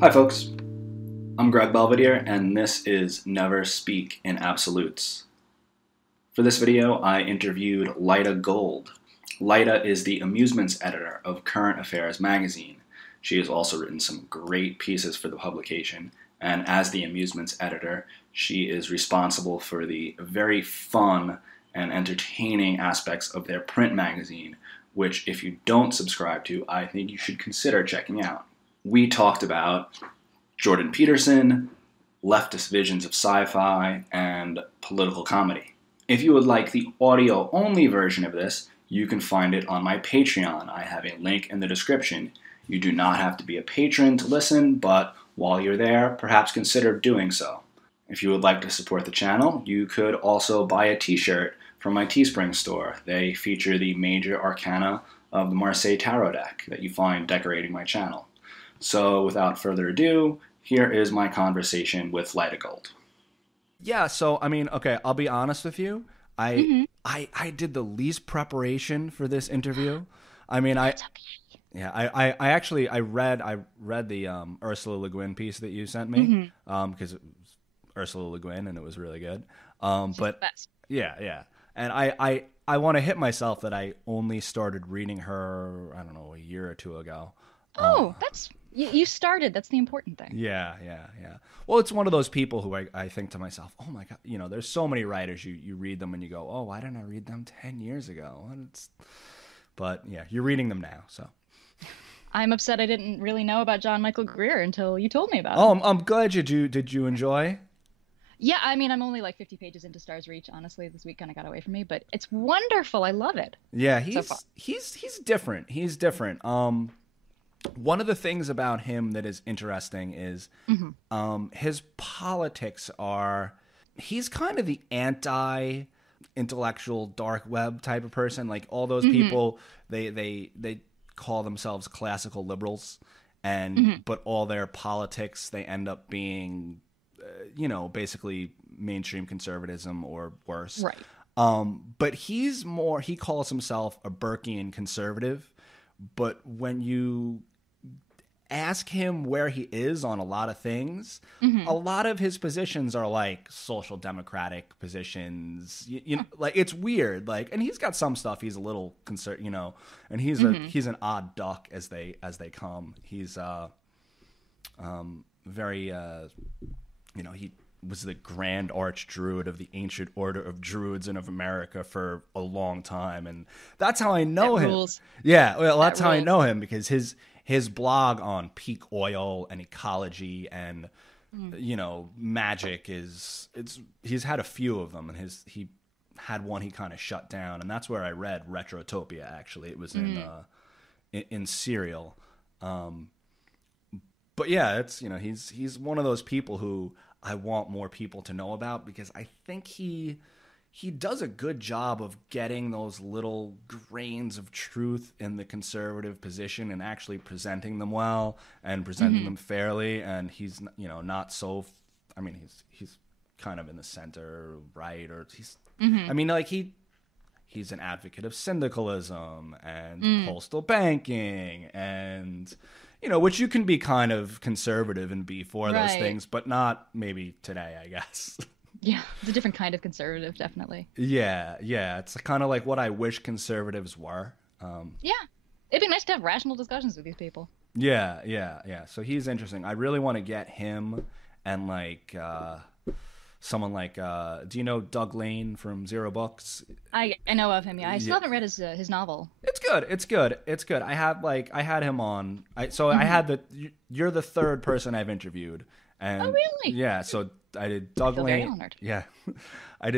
Hi folks, I'm Greg Belvedere and this is Never Speak in Absolutes. For this video I interviewed Lyta Gold. Lyta is the amusements editor of Current Affairs magazine. She has also written some great pieces for the publication, and as the amusements editor she is responsible for the very fun and entertaining aspects of their print magazine, which if you don't subscribe to, I think you should consider checking out. We talked about Jordan Peterson, leftist visions of sci-fi, and political comedy. If you would like the audio-only version of this, you can find it on my Patreon. I have a link in the description. You do not have to be a patron to listen, but while you're there, perhaps consider doing so. If you would like to support the channel, you could also buy a t-shirt from my Teespring store. They feature the major arcana of the Marseille Tarot deck that you find decorating my channel. So without further ado, here is my conversation with Lyta Gold. Yeah, so I mean, okay, I'll be honest with you. I did the least preparation for this interview. I mean, I read the Ursula Le Guin piece that you sent me because it was Ursula Le Guin and it was really good. But yeah, and I want to hit myself that I only started reading her, I don't know, a year or two ago. Oh, you started. That's the important thing. Yeah. Well, it's one of those people who I think to myself, oh my God, there's so many writers, you read them and you go, oh, why didn't I read them 10 years ago? But yeah, you're reading them now, so. I'm upset I didn't really know about John Michael Greer until you told me about Oh, him. I'm glad did you enjoy? Yeah, I mean, I'm only like 50 pages into Star's Reach, honestly. This week kind of got away from me, but it's wonderful. I love it. Yeah, So far. he's different. He's different. One of the things about him that is interesting is his politics are, he's kind of the anti-intellectual dark web type of person. Like all those people, they call themselves classical liberals, and but all their politics, they end up being, basically mainstream conservatism or worse. Right. But he calls himself a Burkean conservative. But when you ask him where he is on a lot of things, a lot of his positions are like social democratic positions. Like it's weird. Like, and he's got some stuff he's a little and he's an odd duck as they come. He's very he was the grand arch druid of the ancient order of druids and of America for a long time, and that's how I know him. Rules. Yeah, well, that's how I know him, because his blog on peak oil and ecology and magic he's had a few of them, and he had one he kind of shut down, and that's where I read Retrotopia. Actually, it was in Serial. But yeah, it's he's one of those people who I want more people to know about, because I think he does a good job of getting those little grains of truth in the conservative position and actually presenting them well and presenting them fairly. And he's not so. I mean, he's kind of in the center right, or he's. I mean, like he's an advocate of syndicalism and postal banking and. Which you can be kind of conservative and be for those things, but not maybe today, I guess. Yeah, it's a different kind of conservative, definitely. Yeah. It's kind of like what I wish conservatives were. Yeah, it'd be nice to have rational discussions with these people. Yeah. So he's interesting. I really want to get him and like someone like, do you know Doug Lane from Zero Books? I know of him, yeah. I still haven't read his novel. It's good. I had him on. You're the third person I've interviewed. And oh, really? Yeah, so I did Doug Lane. Very honored. Yeah. I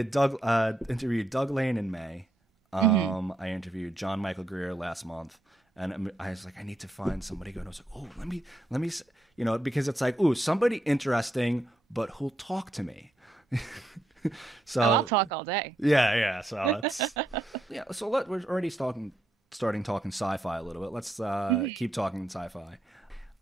interviewed Doug Lane in May. I interviewed John Michael Greer last month. And I was like, I need to find somebody good. I was like, oh, let me, because it's like, ooh, somebody interesting, but who'll talk to me. So I'll talk all day. Yeah. So we're already starting talking sci-fi a little bit. Let's keep talking sci-fi.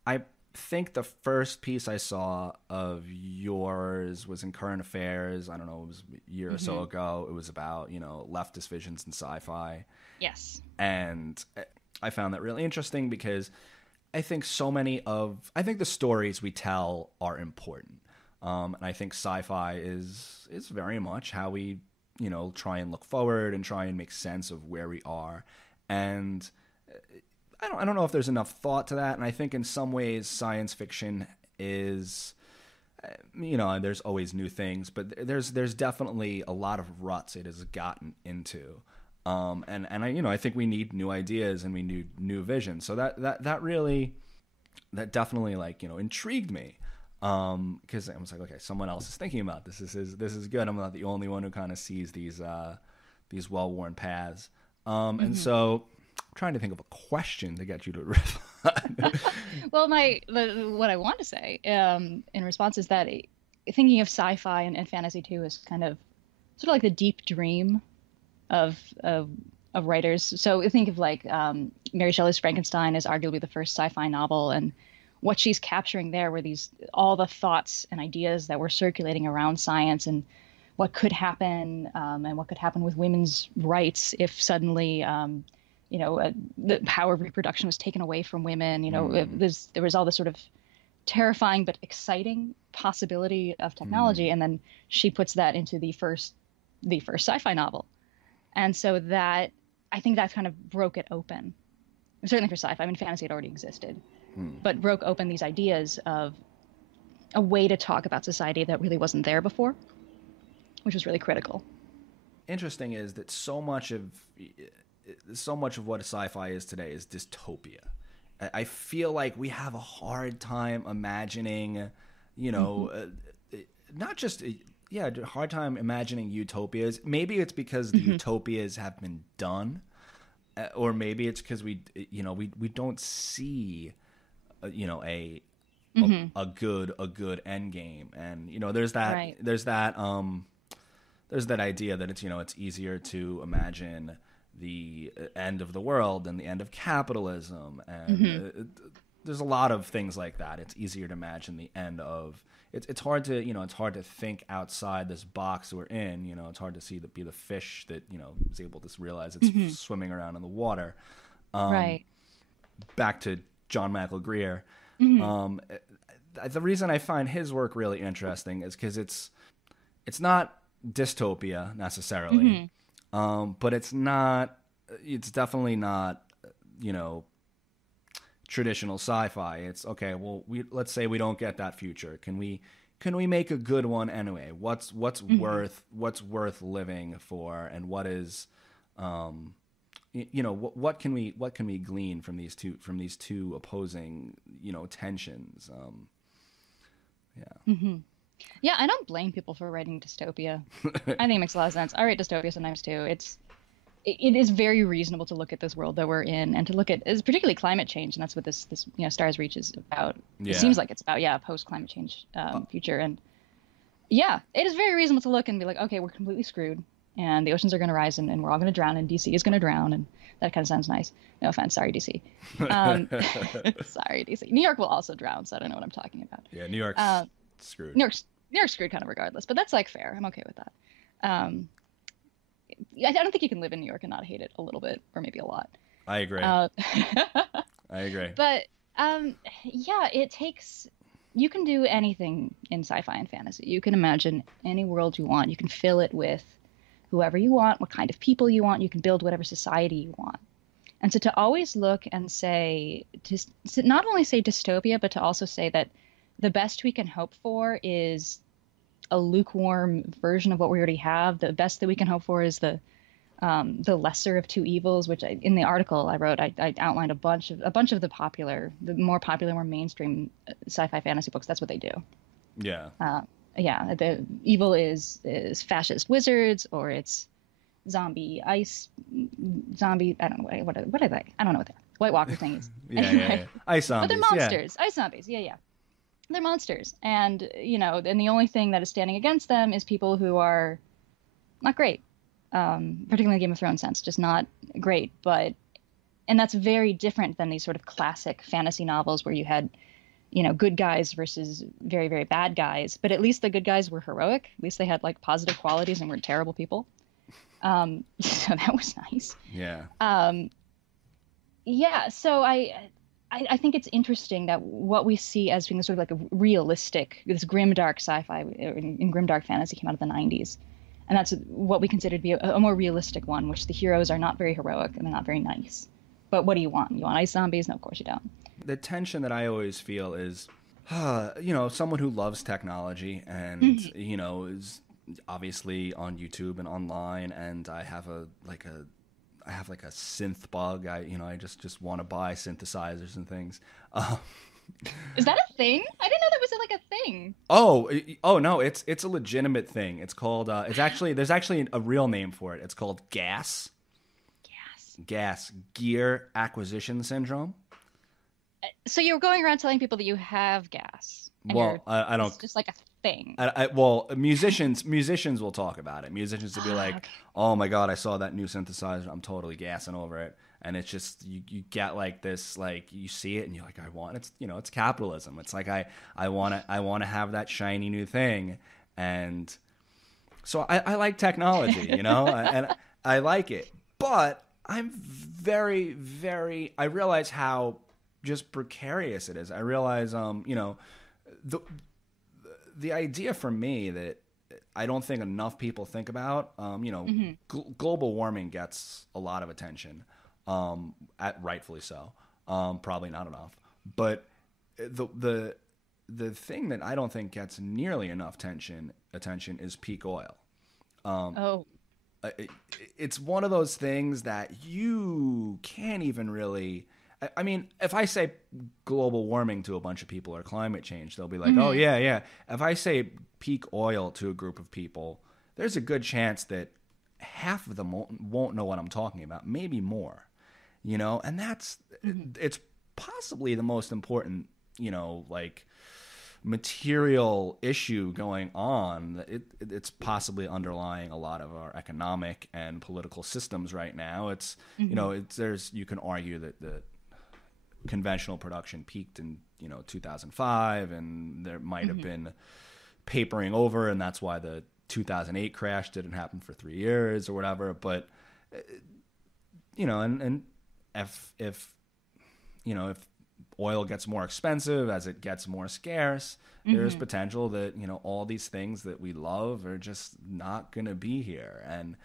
I think the first piece I saw of yours was in Current Affairs. I don't know, it was a year or so ago. It was about leftist visions in sci-fi. Yes. And I found that really interesting because I think I think the stories we tell are important. And I think sci-fi is very much how we, try and look forward and try and make sense of where we are. And I don't know if there's enough thought to that. And I think in some ways science fiction is, there's always new things, but there's definitely a lot of ruts it has gotten into. And I think we need new ideas and we need new vision. So that definitely intrigued me. Because I was like, okay, someone else is thinking about this. This is good. I'm not the only one who kind of sees these well-worn paths. And so I'm trying to think of a question to get you to respond. Well, what I want to say in response is that thinking of sci-fi and fantasy too is kind of sort of like the deep dream of writers. So think of Mary Shelley's Frankenstein is arguably the first sci-fi novel, and what she's capturing there were all the thoughts and ideas that were circulating around science and what could happen, and what could happen with women's rights if suddenly the power of reproduction was taken away from women. There was all this sort of terrifying but exciting possibility of technology, and then she puts that into the first sci-fi novel. And so that, I think that kind of broke it open. Certainly for sci-fi. I mean, fantasy had already existed, but broke open these ideas of a way to talk about society that really wasn't there before, which was really critical. Interesting is that so much of what sci-fi is today is dystopia. I feel like we have a hard time imagining, not just... hard time imagining utopias. Maybe it's because the utopias have been done, or maybe it's because we don't see, a good end game. And there's that Right. there's that idea that it's easier to imagine the end of the world than the end of capitalism, and there's a lot of things like that. It's easier to imagine the end of. It's hard to think outside this box we're in. It's hard to be the fish that is able to realize it's swimming around in the water. Right. Back to John Michael Greer. The reason I find his work really interesting is because it's not dystopia necessarily, but it's definitely not traditional sci-fi. It's okay. Well, let's say we don't get that future. Can we make a good one anyway? What's worth living for, and what is, what can we glean from these two opposing tensions? Yeah, I don't blame people for writing dystopia. I think it makes a lot of sense. I write dystopia sometimes too. It is very reasonable to look at this world that we're in, and to look at particularly climate change, and that's what this Stars Reach is about. Yeah. It seems like it's about post climate change future, and it is very reasonable to look and be like, okay, we're completely screwed, and the oceans are going to rise, and we're all going to drown, and DC is going to drown, and that kind of sounds nice. No offense, sorry DC. Sorry DC. New York will also drown, so I don't know what I'm talking about. Yeah, New York's screwed. New York's screwed kind of regardless, but that's fair. I'm okay with that. I don't think you can live in New York and not hate it a little bit, or maybe a lot. I agree. I agree. But it takes. You can do anything in sci-fi and fantasy. You can imagine any world you want. You can fill it with whoever you want, what kind of people you want. You can build whatever society you want. And so to always look and say, to not only say dystopia, but to also say that the best we can hope for is a lukewarm version of what we already have. The best that we can hope for is the lesser of two evils, which in the article I wrote, I outlined a bunch of the more popular, more mainstream sci-fi fantasy books. That's what they do. Yeah. The evil is fascist wizards, or it's zombie. I don't know what are they? I don't know what they're. White Walker things. Yeah. Ice zombies. But they're monsters. Yeah. Ice zombies. Yeah. They're monsters, and and the only thing that is standing against them is people who are not great, particularly in the Game of Thrones sense, just not great. And that's very different than these sort of classic fantasy novels where you had, good guys versus very, very bad guys. But at least the good guys were heroic. At least they had positive qualities and were terrible people. So that was nice. Yeah. So I think it's interesting that what we see as being sort of like a realistic, this grimdark sci-fi in grimdark fantasy came out of the 90s. And that's what we consider to be a more realistic one, which the heroes are not very heroic and they're not very nice. But what do you want? You want ice zombies? No, of course you don't. The tension that I always feel is, someone who loves technology and, is obviously on YouTube and online, and I have a synth bug. I just want to buy synthesizers and things. Is that a thing? I didn't know that was like a thing. Oh no, it's a legitimate thing. It's called there's actually a real name for it. It's called GAS. Gear Acquisition Syndrome. So you're going around telling people that you have gas. Well, I don't. It's just like a thing. Musicians will talk about it. Musicians will be like, okay. "Oh my god, I saw that new synthesizer. I'm totally gassing over it." And it's just you get like this, like you see it and you're like, I want it's capitalism. It's like I want to have that shiny new thing, and so I like technology, and I like it, but I'm very, very. I realize how just precarious it is. I realize, the idea for me that I don't think enough people think about, global warming gets a lot of attention, rightfully so. Probably not enough, but the thing that I don't think gets nearly enough attention is peak oil. It's one of those things that you can't even really. I mean, if I say global warming to a bunch of people or climate change, they'll be like, oh, yeah. If I say peak oil to a group of people, there's a good chance that half of them won't know what I'm talking about, maybe more, and that's, it's possibly the most important, material issue going on. It's possibly underlying a lot of our economic and political systems right now. It's, you can argue that the conventional production peaked in 2005, and there might have been papering over, and that's why the 2008 crash didn't happen for 3 years or whatever. But and if oil gets more expensive as it gets more scarce, there's potential that all these things that we love are just not going to be here. And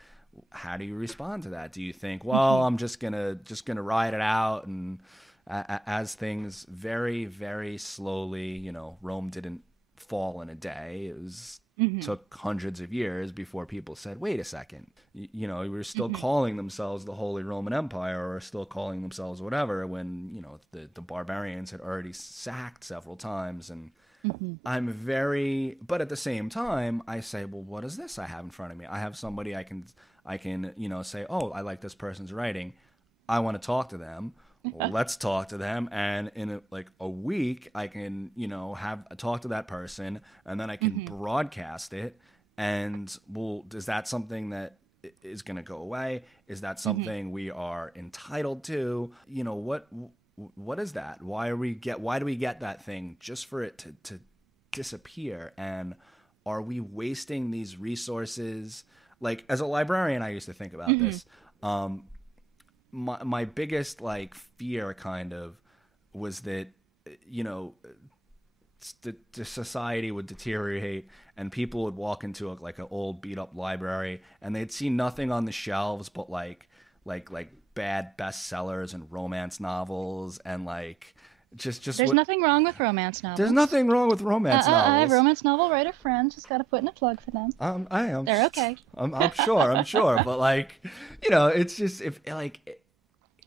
how do you respond to that? Do you think, well, I'm just gonna ride it out, and as things very, very slowly, Rome didn't fall in a day. It was took hundreds of years before people said, wait a second, we were still calling themselves the Holy Roman Empire, or still calling themselves whatever, when, the barbarians had already sacked several times. And but at the same time, I say, well, what is this I have in front of me? I have somebody I can say, oh, I like this person's writing. I want to talk to them. Let's talk to them, and in a week I can talk to that person, and then I can broadcast it. And is that something that is going to go away? Is that something we are entitled to? What is that? Why do we get that thing just for it to disappear? And are we wasting these resources? Like, as a librarian, I used to think about this. My biggest fear kind of was that the society would deteriorate, and people would walk into an old beat up library, and they'd see nothing on the shelves but like bad bestsellers and romance novels, and just there's nothing wrong with romance novels. There's nothing wrong with romance novels. I have romance novel writer friends. Just got to put in a plug for them. I am. They're okay. I'm sure, but it's just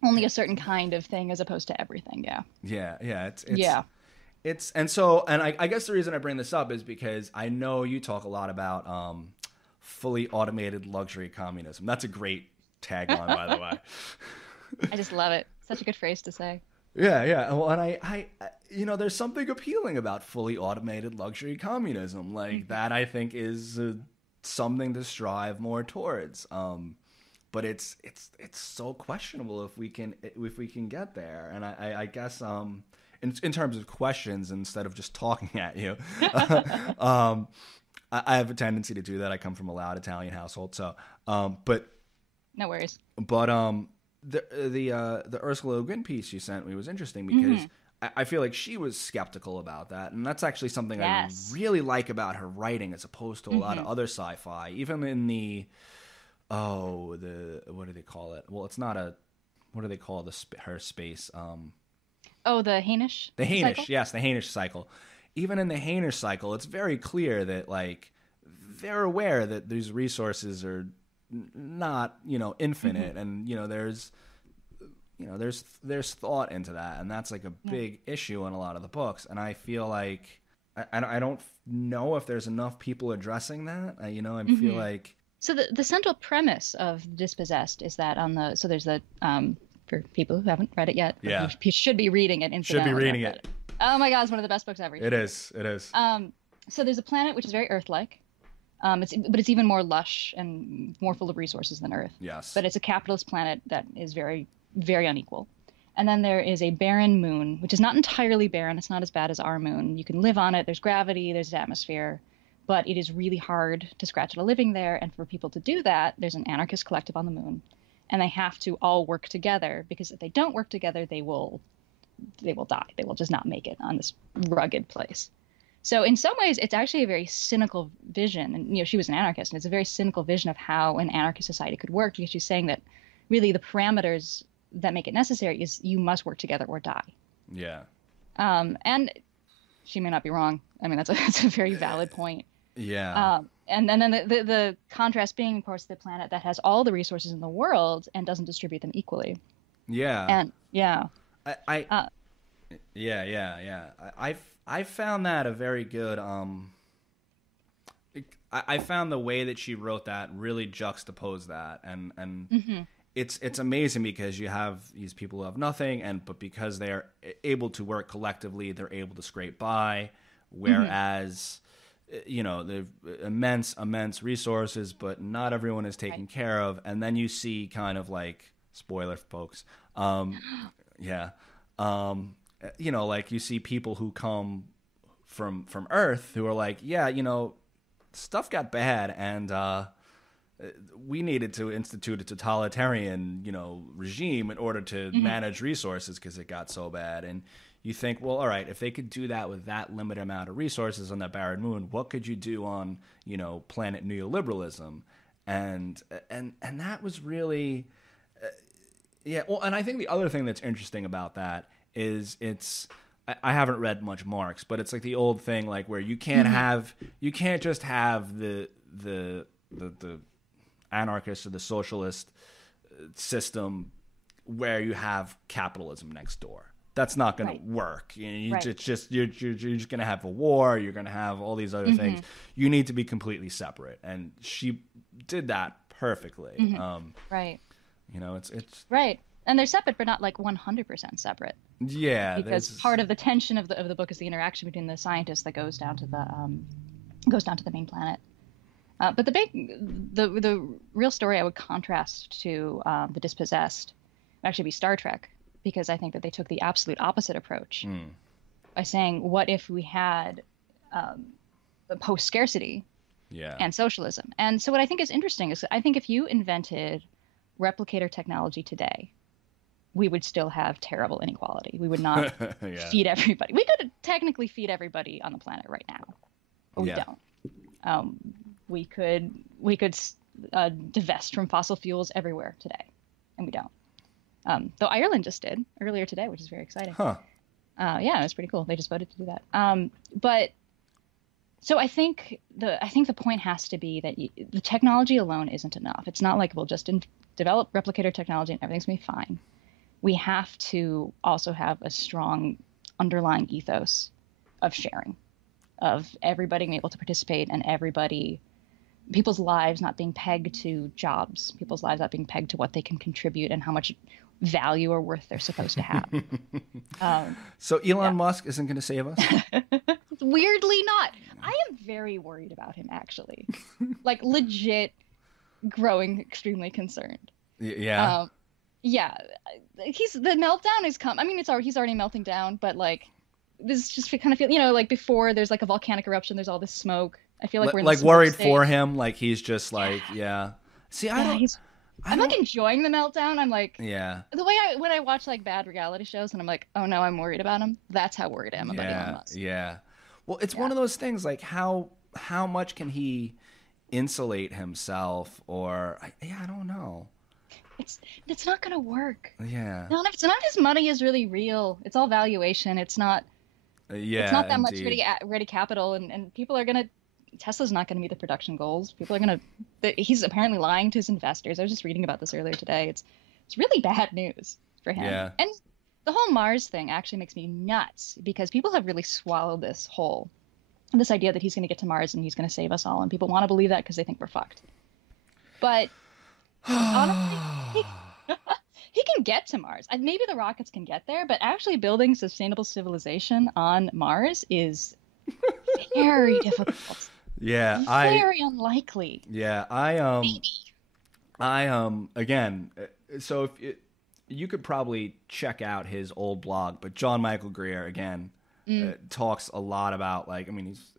only a certain kind of thing as opposed to everything. I guess the reason I bring this up is because I know you talk a lot about fully automated luxury communism. That's a great tagline, by the way. I just love it. Such a good phrase to say. Yeah. Well, and I there's something appealing about fully automated luxury communism. That I think is something to strive more towards. But it's so questionable if we can get there. And I guess in terms of questions, instead of just talking at you, I have a tendency to do that. I come from a loud Italian household, so but no worries. But the Ursula Le Guin piece you sent me was interesting because I feel like she was skeptical about that, and that's actually something I really like about her writing as opposed to a lot of other sci-fi. Even in the what do they call it? Well, it's not a what do they call her space? The Hainish. The Hainish, cycle? yes, the Hainish cycle. Even in the Hainish cycle, it's very clear that like they're aware that these resources are not infinite, and there's thought into that, and that's like a big issue in a lot of the books. And I feel like I don't know if there's enough people addressing that. I feel like so the central premise of Dispossessed is that there's the for people who haven't read it yet, you should be reading it. Should be reading it. Oh my God, it's one of the best books ever. It is. So there's a planet which is very Earth-like. But it's even more lush and more full of resources than Earth. Yes. But it's a capitalist planet that is very, very unequal. And then there is a barren moon, which is not entirely barren. It's not as bad as our moon. You can live on it. There's gravity. There's atmosphere. But it is really hard to scratch at a living there. And for people to do that, there's an anarchist collective on the moon. And they have to all work together, because if they don't work together, they will die. They will just not make it on this rugged place. So in some ways, it's actually a very cynical vision. And, she was an anarchist, and it's a very cynical vision of how an anarchist society could work, because she's saying that really the parameters that make it necessary is you must work together or die. Yeah. And she may not be wrong. I mean, that's a very valid point. Yeah. And then the contrast being, of course, the planet that has all the resources in the world and doesn't distribute them equally. Yeah. And yeah. I found that a very good. I found the way that she wrote that really juxtaposed that, and it's amazing because you have these people who have nothing, but because they're able to work collectively, they're able to scrape by, whereas they've immense resources, but not everyone is taken care of, and then you see kind of like, spoiler folks, like you see people who come from Earth who are like, stuff got bad, and we needed to institute a totalitarian, regime in order to manage resources because it got so bad. And you think, well, all right, if they could do that with that limited amount of resources on that barren moon, what could you do on, planet neoliberalism? And that was really, well, and I think the other thing that's interesting about that is I haven't read much Marx, but it's like the old thing, like where you can't just have the anarchist or the socialist system where you have capitalism next door. That's not going to work. You're just going to have a war. You're going to have all these other things. You need to be completely separate, and she did that perfectly. It's right. And they're separate, but not like 100% separate. Yeah, because part of the tension of the book is the interaction between the scientist that goes down to the main planet. But the real story I would contrast to the Dispossessed would actually be Star Trek, because I think that they took the absolute opposite approach by saying, what if we had post-scarcity and socialism? And so what I think is interesting is, I think if you invented replicator technology today, we would still have terrible inequality. We would not feed everybody. We could technically feed everybody on the planet right now, but we don't. We could divest from fossil fuels everywhere today, and we don't. Though Ireland just did earlier today, which is very exciting. Yeah, it's pretty cool. They just voted to do that. But so I think the point has to be that the technology alone isn't enough. It's not like we'll just develop replicator technology and everything's gonna be fine. We have to also have a strong underlying ethos of sharing, of everybody being able to participate, and people's lives not being pegged to jobs, people's lives not being pegged to what they can contribute and how much value or worth they're supposed to have. So Elon Musk isn't going to save us? Weirdly not. I am very worried about him, actually. Like, legit growing extremely concerned. Yeah. The meltdown is come. I mean, he's already melting down, but like, this just kind of feel, like before there's like a volcanic eruption, there's all this smoke. I feel like we're in like worried for him. Like he's just like, See, I I'm like don't. enjoying the meltdown. I'm like Yeah. the way I when I watch like bad reality shows and I'm like, oh no, I'm worried about him. That's how worried I am about Elon Yeah. Musk. Yeah. Well, it's Yeah. one of those things. Like how much can he insulate himself, or yeah, I don't know. It's not gonna work. Yeah. None of his money is really real. It's all valuation. It's Yeah. not that much Indeed. ready capital, and people are gonna. Tesla's not gonna meet the production goals. People are gonna. He's apparently lying to his investors. I was just reading about this earlier today. It's really bad news for him. Yeah. And the whole Mars thing actually makes me nuts because people have really swallowed this idea that he's going to get to Mars and he's going to save us all, and people want to believe that because they think we're fucked. But honestly, he can get to Mars. And maybe the rockets can get there, but actually building sustainable civilization on Mars is very difficult. Yeah. Very unlikely. Yeah. Maybe. Again, so if you could probably check out his old blog, but John Michael Greer again talks a lot about, like, I mean, he's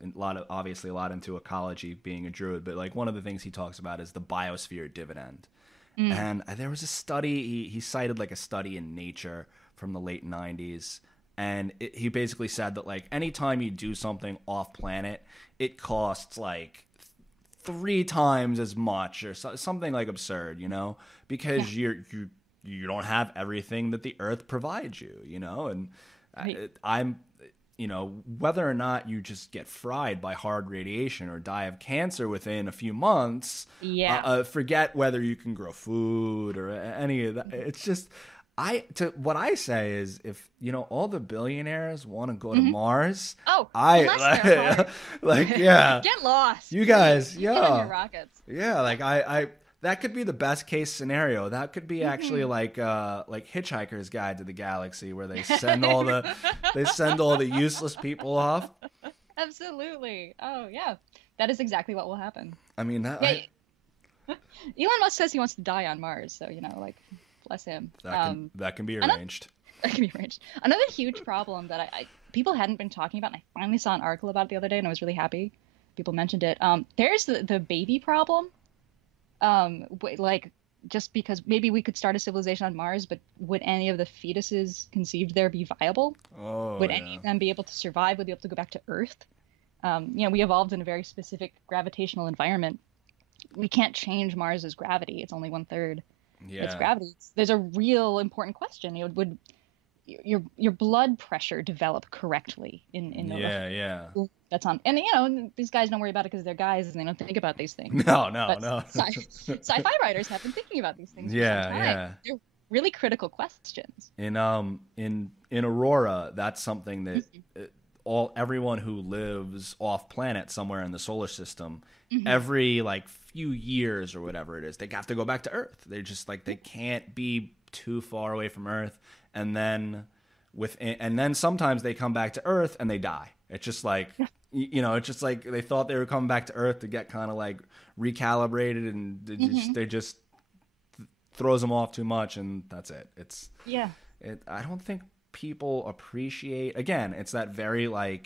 obviously a lot into ecology, being a druid, but like one of the things he talks about is the biosphere dividend. And there was a study he cited, like a study in Nature from the late 90s, and he basically said that like anytime you do something off planet, it costs like 3 times as much or something like absurd, because you don't have everything that the Earth provides you, and Right. I'm whether or not you just get fried by hard radiation or die of cancer within a few months, Yeah. forget whether you can grow food or any of that. It's just, what I say is, if all the billionaires want to go to Mars, Oh, unless they're I hard. like, yeah, Get lost. you guys, Get on your yeah, rockets. yeah, like I that could be the best case scenario. That could be actually like Hitchhiker's Guide to the Galaxy, where they send all the useless people off. Absolutely. Oh, yeah. That is exactly what will happen. I mean, Yeah. Elon Musk says he wants to die on Mars, so like, bless him. that can be arranged. That can be arranged. Another huge problem that people hadn't been talking about, and I finally saw an article about it the other day, and I was really happy people mentioned it. There's the baby problem. Like, just because maybe we could start a civilization on Mars, but would any of the fetuses conceived there be viable? Oh, Would any of them be able to survive? Would they be able to go back to Earth? We evolved in a very specific gravitational environment. We can't change Mars's gravity. It's only 1/3 its gravity. There's a real important question. Would your blood pressure develop correctly in the that's on, and these guys don't worry about it because they're guys and they don't think about these things. No. Sci-fi writers have been thinking about these things for Yeah, some time. yeah. They're really critical questions. In Aurora, that's something that everyone who lives off planet somewhere in the solar system, every like few years or whatever it is, they have to go back to Earth. They're just like, they can't be too far away from Earth, and then sometimes they come back to Earth and they die. It's just like it's just like they thought they were coming back to Earth to get kind of like recalibrated, and they just throws them off too much, and that's it. I don't think people appreciate, again, it's that very yang,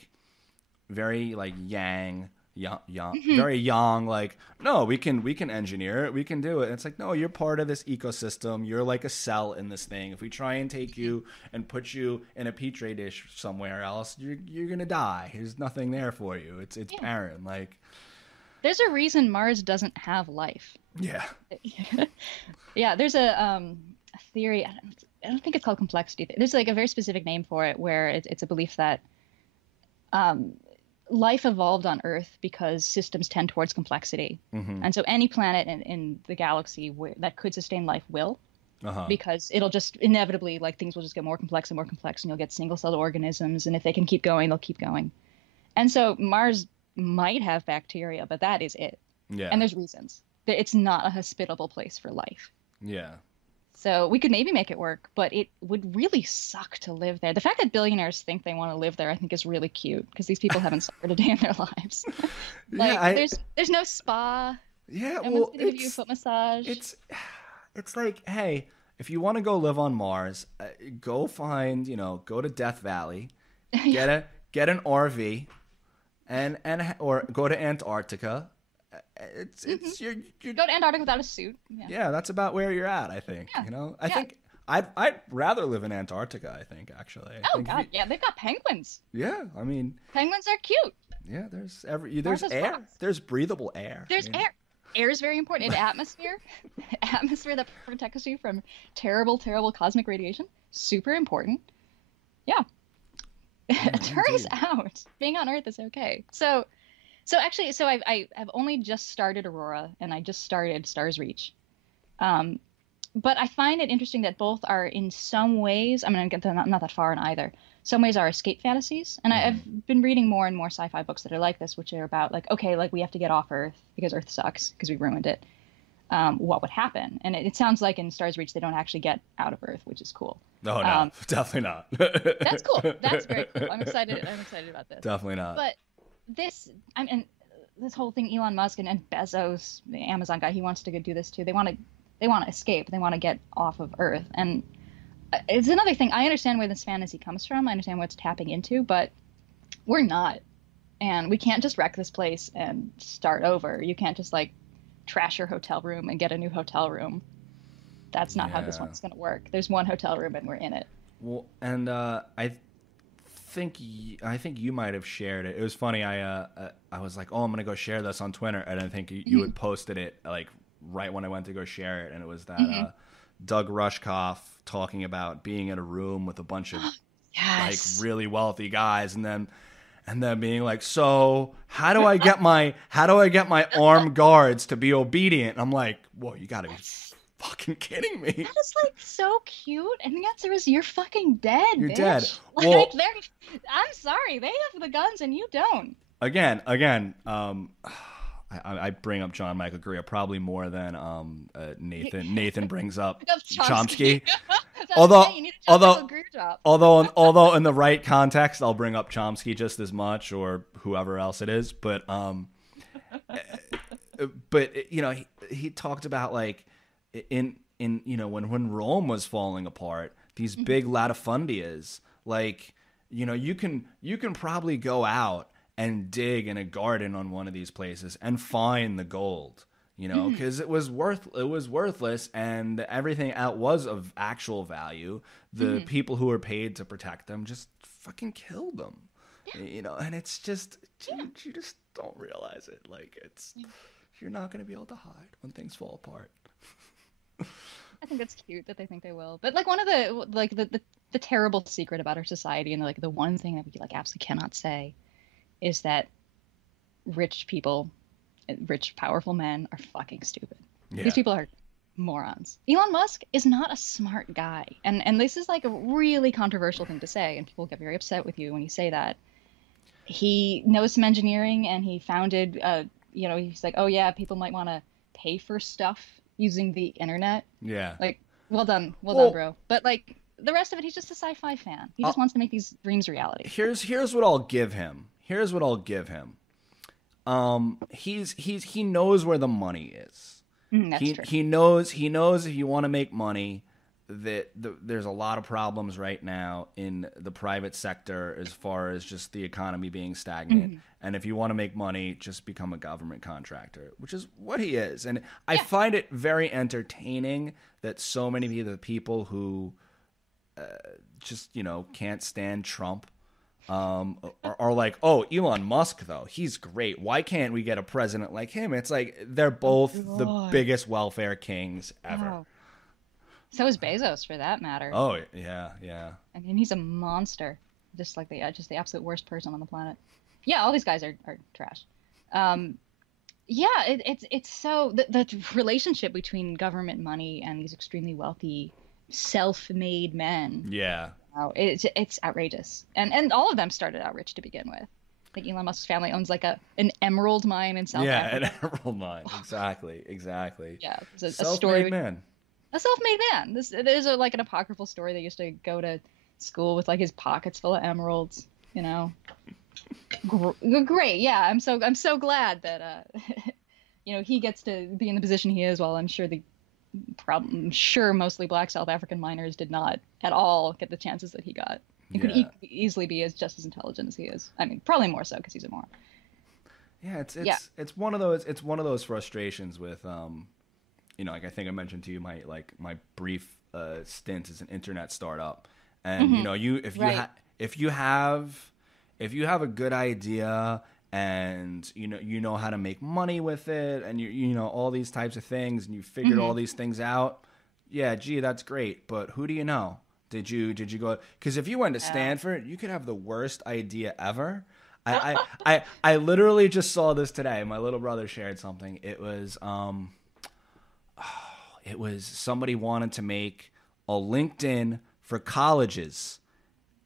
very young, like, no, we can engineer it, we can do it. And it's like, no, you're part of this ecosystem, you're like a cell in this thing. If we try and take you and put you in a petri dish somewhere else, you're gonna die. There's nothing there for you. It's barren. Like, there's a reason Mars doesn't have life. Yeah. Yeah, there's a theory. I don't think it's called complexity. There's like a very specific name for it, where it's a belief that life evolved on Earth because systems tend towards complexity, and so any planet in the galaxy that could sustain life will, because it'll just inevitably, like, things will just get more complex and more complex, and you'll get single-celled organisms, and if they can keep going, they'll keep going. And so Mars might have bacteria, but that is it. Yeah. And there's reasons. It's not a hospitable place for life. Yeah. So we could maybe make it work, but it would really suck to live there. The fact that billionaires think they want to live there, I think, is really cute, because these people haven't suffered a day in their lives. There's no spa. Yeah, no one's gonna give you a foot massage. It's like, hey, if you want to go live on Mars, go to Death Valley, get an RV, or go to Antarctica, it's you're Go to Antarctica without a suit. Yeah, that's about where you're at, I think. Yeah. You know, I think I'd rather live in Antarctica, I think, actually. Oh God, yeah, they've got penguins. Yeah, I mean, penguins are cute. Yeah, there's air. Fox. There's breathable air. There's air. Air is very important. And atmosphere that protects you from terrible, terrible cosmic radiation. Super important. Yeah. It turns out being on Earth is okay. So I've only just started Aurora, and I just started Stars Reach. But I find it interesting that both are in some ways, I mean, I'm not that far in either. Some ways are escape fantasies. And I've been reading more and more sci-fi books that are like this, which are about like, okay, like we have to get off Earth because Earth sucks because we ruined it. What would happen? And it sounds like in Stars Reach, they don't actually get out of Earth, which is cool. No, definitely not. That's cool. That's very cool. I'm excited about this. Definitely not. But this whole thing, Elon Musk and Bezos, the Amazon guy, he wants to go do this too. They want to escape. They want to get off of Earth. And it's another thing. I understand where this fantasy comes from. I understand what it's tapping into, but we're not. And we can't just wreck this place and start over. You can't just like trash your hotel room and get a new hotel room. That's not how this one's going to work. There's one hotel room and we're in it. Well, and I think you might have shared it. It was funny. I was like, oh, I'm going to go share this on Twitter. And I think you had posted it like right when I went to go share it. And it was that Doug Rushkoff talking about being in a room with a bunch of like really wealthy guys, and then being like, so how do I get my armed guards to be obedient? And I'm like, whoa, you gotta be fucking kidding me. That is like so cute. And the answer is you're fucking dead. You're bitch. Dead. Like, well, I'm sorry, they have the guns and you don't. Again, I bring up John Michael Greer probably more than Nathan brings up Chomsky. although in the right context, I'll bring up Chomsky just as much, or whoever else it is. But you know, he talked about like in you know when Rome was falling apart, these big latifundias, like you know you can probably go out and dig in a garden on one of these places and find the gold, you know, because it was worthless, and everything out was of actual value. The people who were paid to protect them just fucking killed them, you know, and it's just you just don't realize it. Like you're not going to be able to hide when things fall apart. I think it's cute that they think they will, but like one of the terrible secret about our society, and like the one thing that we like absolutely cannot say, is that rich people, rich, powerful men are fucking stupid. Yeah. These people are morons. Elon Musk is not a smart guy. And this is like a really controversial thing to say, and people get very upset with you when you say that. He knows some engineering, and he founded, you know, he's like, oh yeah, people might want to pay for stuff using the internet. Yeah. Like, well done, bro. But like, the rest of it, he's just a sci-fi fan. He just wants to make these dreams reality. Here's what I'll give him. He knows where the money is. That's true. He knows if you want to make money, that there's a lot of problems right now in the private sector as far as just the economy being stagnant. And if you want to make money, just become a government contractor, which is what he is. And I find it very entertaining that so many of the people who just, you know, can't stand Trump are like, oh, Elon Musk, though, he's great. Why can't we get a president like him? It's like they're both the biggest welfare kings ever. Oh. So is Bezos, for that matter. Oh, yeah. I mean, he's a monster. Just like the absolute worst person on the planet. Yeah, all these guys are trash. It's so... The relationship between government money and these extremely wealthy, self-made men. Yeah. It's outrageous. And all of them started out rich to begin with. Like Elon Musk's family owns like an emerald mine in South Africa. Yeah, an emerald mine. Exactly. Yeah, it's a self-made story. Man. A self-made man. There's like an apocryphal story that used to go to school with like his pockets full of emeralds. You know, great. Yeah, I'm so glad that you know, he gets to be in the position he is. While I'm sure mostly black South African miners did not at all get the chances that he got. He could easily be just as intelligent as he is. I mean, probably more so because he's a moron. Yeah, it's one of those frustrations with like I think I mentioned to you my brief stint as an internet startup, and if you have a good idea and you know how to make money with it, and you know all these types of things, and you figured all these things out, yeah, gee, that's great. But who do you know? Did you go? Because if you went to Stanford, you could have the worst idea ever. I literally just saw this today. My little brother shared something. It was somebody wanted to make a LinkedIn for colleges,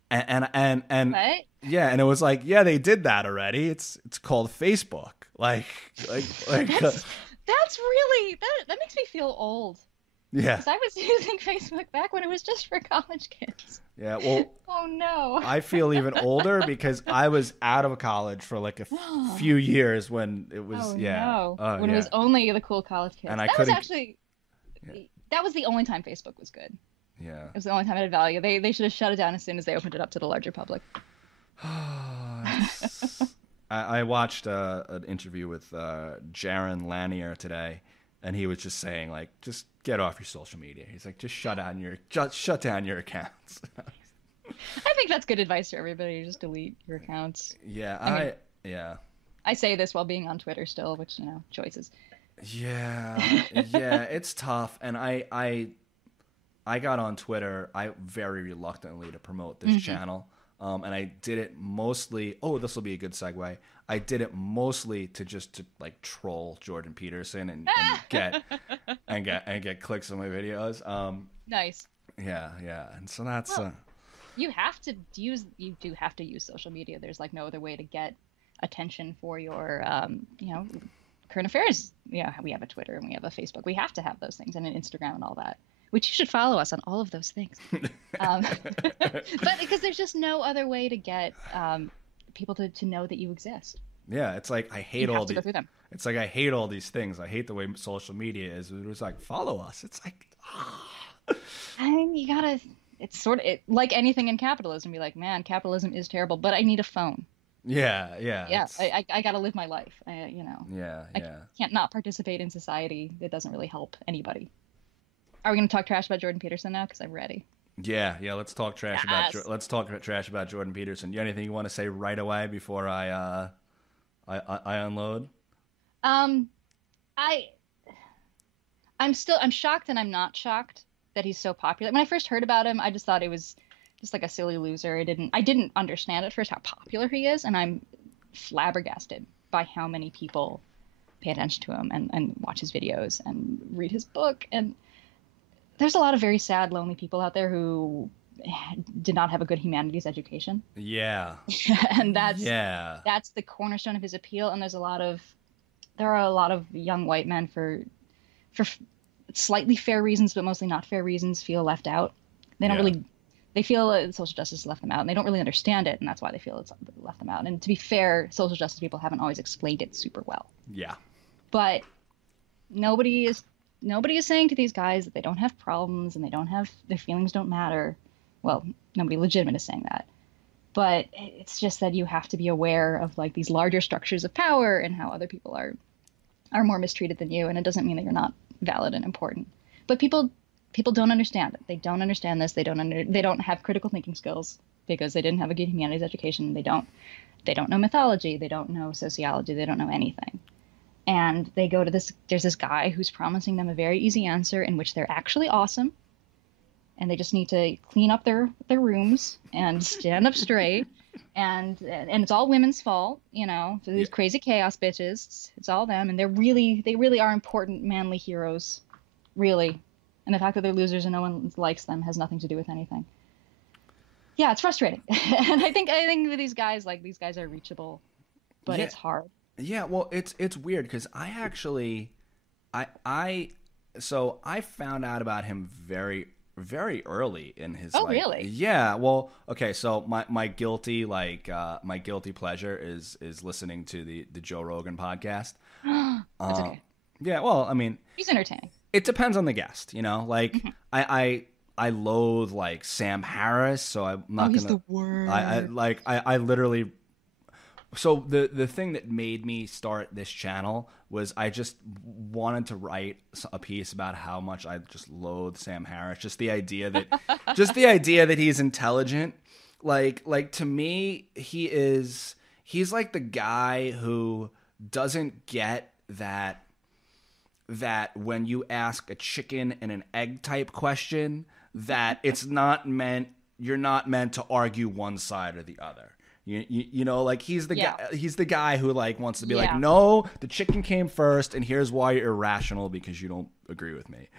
and What? yeah, and it was like, yeah, they did that already. It's called Facebook. Like That's really that makes me feel old. Yeah. Because I was using Facebook back when it was just for college kids. Yeah, well, oh no. I feel even older because I was out of college for like a few years when it was when it was only the cool college kids. And that was the only time Facebook was good. Yeah. It was the only time it had value. They should have shut it down as soon as they opened it up to the larger public. I watched an interview with Jaron Lanier today, and he was just saying, like, just get off your social media. He's like, just shut down your accounts. I think that's good advice for everybody. Just delete your accounts. Yeah, I say this while being on Twitter still, which, choices. Yeah, it's tough. And I got on Twitter, very reluctantly to promote this channel. And I did it mostly. Oh, this will be a good segue. I did it mostly to like troll Jordan Peterson and get clicks on my videos. Nice. Yeah, and so that's. You do have to use social media. There's like no other way to get attention for your current affairs. Yeah, we have a Twitter and we have a Facebook. We have to have those things, and an Instagram and all that. Which you should follow us on all of those things. But because there's just no other way to get people to know that you exist. Yeah, it's like I hate all these. It's like I hate all these things. I hate the way social media is. It was like, follow us. It's like, I mean, you gotta. It's sort of like anything in capitalism. Be like, man, capitalism is terrible, but I need a phone. Yeah. I gotta live my life. I can't not participate in society. It doesn't really help anybody. Are we going to talk trash about Jordan Peterson now? Because I'm ready. Yeah. Let's talk trash about Jordan Peterson. You have anything you want to say right away before I unload? I'm shocked and I'm not shocked that he's so popular. When I first heard about him, I just thought it was just like a silly loser. I didn't understand at first how popular he is, and I'm flabbergasted by how many people pay attention to him and watch his videos and read his book. And there's a lot of very sad, lonely people out there who did not have a good humanities education. Yeah. And that's the cornerstone of his appeal. And there are a lot of young white men for slightly fair reasons, but mostly not fair reasons, feel left out. They feel social justice left them out, and they don't really understand it, and that's why they feel it's left them out. And to be fair, social justice people haven't always explained it super well. Yeah. But nobody is saying to these guys that they don't have problems and their feelings don't matter. Well, nobody legitimate is saying that. But it's just that you have to be aware of like these larger structures of power and how other people are more mistreated than you. And it doesn't mean that you're not valid and important. But people don't understand it. They don't understand this. They don't have critical thinking skills because they didn't have a good humanities education. They don't know mythology. They don't know sociology. They don't know anything. And they go to there's this guy who's promising them a very easy answer in which they're actually awesome. And they just need to clean up their rooms and stand up straight. And it's all women's fault, so these crazy chaos bitches. It's all them. And they really are important, manly heroes. Really. And the fact that they're losers and no one likes them has nothing to do with anything. Yeah, it's frustrating. And I think that these guys are reachable, but it's hard. Yeah, well, it's weird because I actually, I found out about him very, very early in his. Oh, really? Yeah. Well, okay. So my guilty pleasure is listening to the Joe Rogan podcast. That's okay. Yeah. Well, I mean, he's entertaining. It depends on the guest, Like I loathe like Sam Harris, so I'm not gonna. He's the worst. I literally. So the thing that made me start this channel was I just wanted to write a piece about how much I just loathe Sam Harris. Just the idea that he's intelligent. Like to me, he's like the guy who doesn't get that when you ask a chicken and an egg type question, that you're not meant to argue one side or the other. You know, like he's the guy who like wants to be like, no, the chicken came first, and here's why you're irrational because you don't agree with me.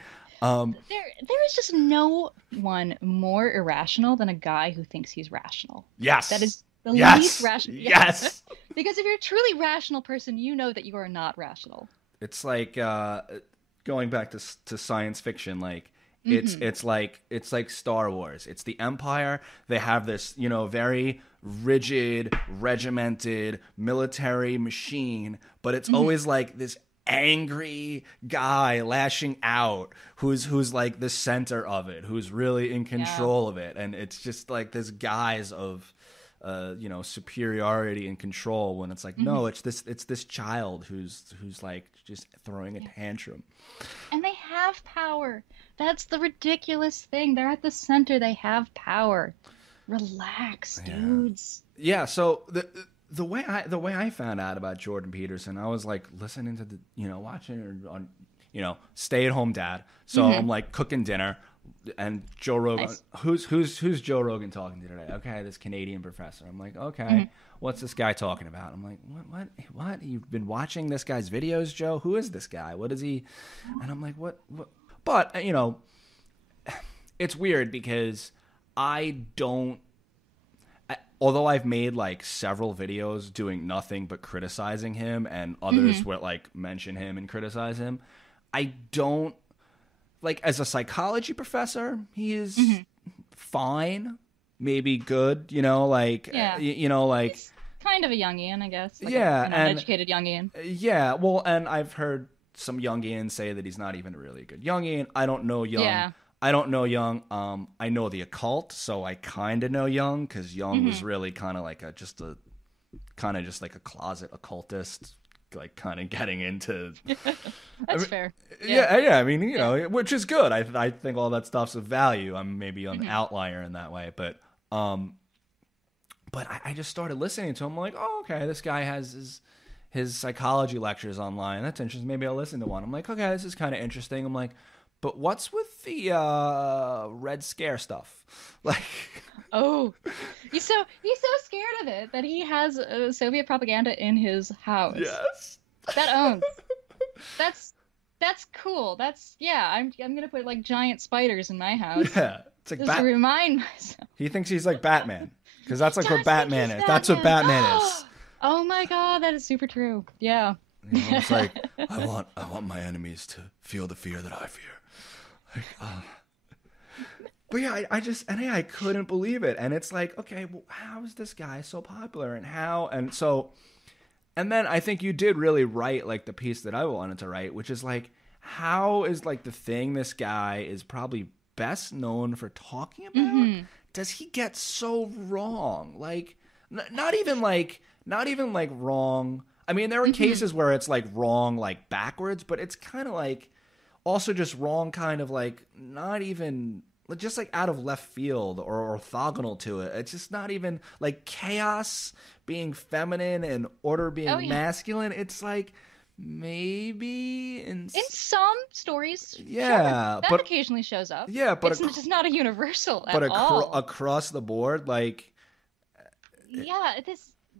There is just no one more irrational than a guy who thinks he's rational. Yes, that is the least rational. Yes, because if you're a truly rational person, you know that you are not rational. It's like going back to science fiction, like. It's like Star Wars. It's the Empire. They have this, you know, very rigid, regimented military machine, but it's always like this angry guy lashing out who's like the center of it, who's really in control of it, and it's just like this guise of you know, superiority and control, when it's like no, it's this child who's like just throwing a tantrum. And they have power. That's the ridiculous thing. They're at the center. They have power. Relax, dudes. Yeah. So the way I found out about Jordan Peterson, I was like listening to the, you know, watching on, you know, Stay at Home Dad. So I'm like cooking dinner, and Joe Rogan. Nice. Who's Joe Rogan talking to today? Okay, this Canadian professor. I'm like, okay, what's this guy talking about? I'm like, what? You've been watching this guy's videos, Joe? Who is this guy? What is he? And I'm like, what? But, you know, it's weird because although I've made like several videos doing nothing but criticizing him, and others would like mention him and criticize him, I don't, like, as a psychology professor, he is fine, maybe good, you know, like, you know, like. He's kind of a Jungian, I guess. Like an uneducated Jungian. Yeah, well, and I've heard some Jungians say that he's not even a really good Jungian. I don't know Jung. Yeah. I don't know Jung. I know the occult, so I kind of know Jung, because Jung was really kind of like just like a closet occultist, like kind of getting into. That's fair. Yeah. I mean, you know, which is good. I think all that stuff's of value. I'm maybe an outlier in that way, but I just started listening to him. I'm like, oh, okay, this guy has his psychology lectures online. That's interesting. Maybe I'll listen to one. I'm like, okay, this is kind of interesting. I'm like, but what's with the Red Scare stuff? Like, oh, he's so scared of it that he has Soviet propaganda in his house. Yes, that owns. That's cool. I'm gonna put like giant spiders in my house. Yeah, it's like just to remind myself. He thinks he's like Batman, because that's like what Batman is. That's what Batman is. Oh my god, that is super true. Yeah. You know, it's like I want my enemies to feel the fear that I fear. Like, but yeah, I couldn't believe it, and it's like, okay, well, how is this guy so popular, and then I think you did really write like the piece that I wanted to write, which is like, how is like the thing this guy is probably best known for talking about? Does he get so wrong? Like, not even like wrong. I mean, there are cases where it's like wrong, like backwards, but it's kind of like also just wrong, kind of like not even just like out of left field or orthogonal to it. It's just not even like chaos being feminine and order being masculine. It's like maybe in some stories, that occasionally shows up. Yeah, but it's just not a universal at all. Across the board, like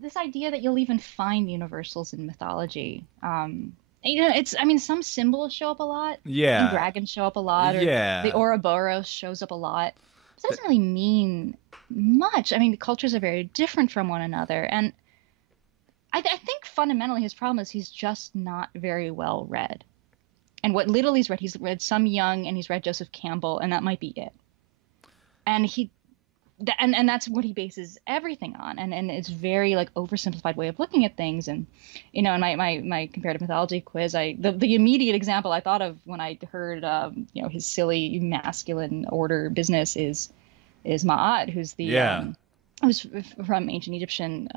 this idea that you'll even find universals in mythology. You know, some symbols show up a lot. Yeah. And dragons show up a lot. Or the Ouroboros shows up a lot. It doesn't really mean much. I mean, the cultures are very different from one another. And I think fundamentally his problem is he's just not very well read. And what little he's read some Jung, and he's read Joseph Campbell, and that might be it. And and that's what he bases everything on, and it's very like oversimplified way of looking at things. And you know, in my comparative mythology quiz, the immediate example I thought of when I heard you know, his silly masculine order business is Ma'at, who's who's from ancient Egyptian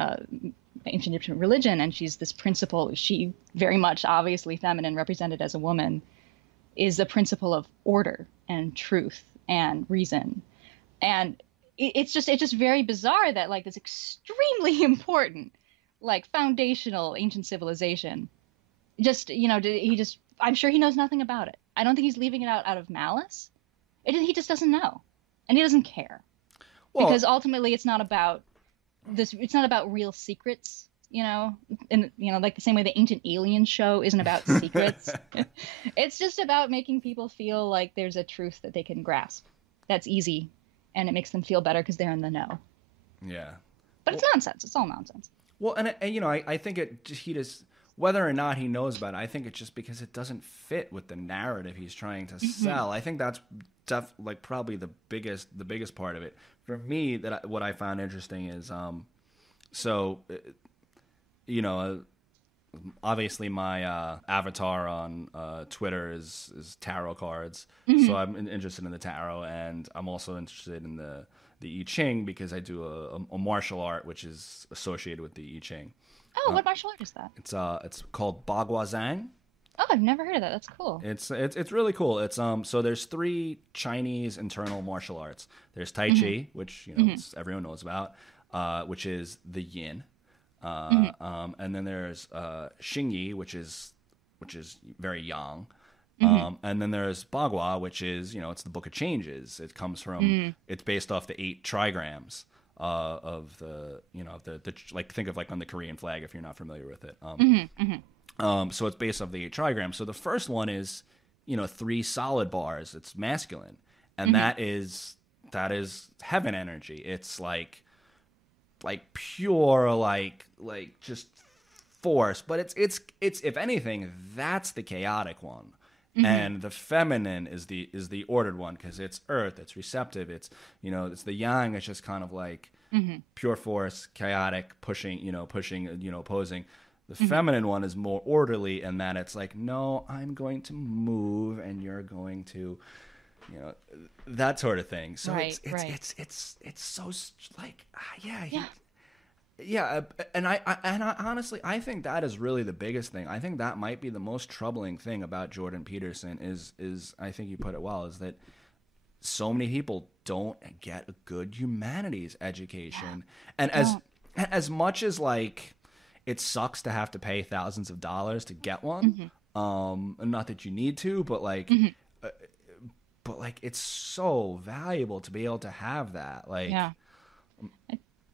ancient Egyptian religion, and she's this principle. She very much obviously feminine, represented as a woman, is the principle of order and truth and reason. And it's just very bizarre that like this extremely important, like foundational ancient civilization, just he just I'm sure he knows nothing about it. I don't think he's leaving it out of malice. He just doesn't know, and he doesn't care, because ultimately it's not about this. It's not about real secrets. And like the same way the Ancient Aliens show isn't about secrets. It's just about making people feel like there's a truth that they can grasp. That's easy, and it makes them feel better because they're in the know. Yeah. But it's nonsense. It's all nonsense. Well, and I think he just, whether or not he knows about it, I think it's just because it doesn't fit with the narrative he's trying to sell. I think that's like probably the biggest part of it. For me, what I found interesting is obviously my avatar on Twitter is tarot cards, so I'm interested in the tarot, and I'm also interested in the I Ching because I do a martial art which is associated with the I Ching. Oh, what martial art is that? It's called Bagua Zhang. Oh, I've never heard of that. That's cool. It's really cool. It's so there's 3 Chinese internal martial arts. There's Tai Chi, which everyone knows about, which is the Yin. And then there's Xingyi, which is very yang. And then there's Bagua, which is it's the Book of Changes. It comes from it's based off the 8 trigrams of the the like, think of like on the Korean flag if you're not familiar with it. So it's based off the 8 trigrams. So the first one is 3 solid bars. It's masculine, and that is heaven energy. It's like pure like just force, but it's if anything, that's the chaotic one. And the feminine is the ordered one, because it's earth, it's receptive, it's it's the yang. It's just kind of like pure force, chaotic, pushing, opposing. The feminine one is more orderly, and that it's like, no, I'm going to move and you're going to that sort of thing. So it's so like yeah, and I honestly, I think that is really the biggest thing. I think that might be the most troubling thing about Jordan Peterson is I think you put it well, is that so many people don't get a good humanities education. And as much as like it sucks to have to pay thousands of dollars to get one, not that you need to, but like but like it's so valuable to be able to have that. Like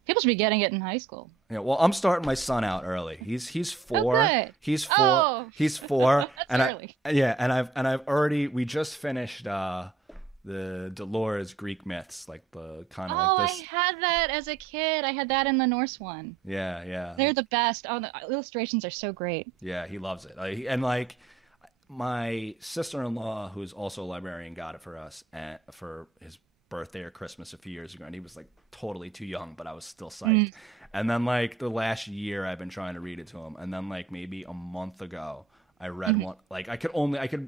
people should be getting it in high school. Yeah, well, I'm starting my son out early. He's 4. Oh, good. He's 4. Oh. He's 4. That's and early. I've already, we just finished the Dolores Greek myths, like the kind of like this. I had that as a kid. I had that in the Norse one. Yeah. They're the best. Oh, the illustrations are so great. Yeah, he loves it. And like my sister-in-law, who's also a librarian, got it for us for his birthday or Christmas a few years ago, and he was like totally too young, but I was still psyched. And then like the last year I've been trying to read it to him, and then like maybe a month ago I read one. Like I could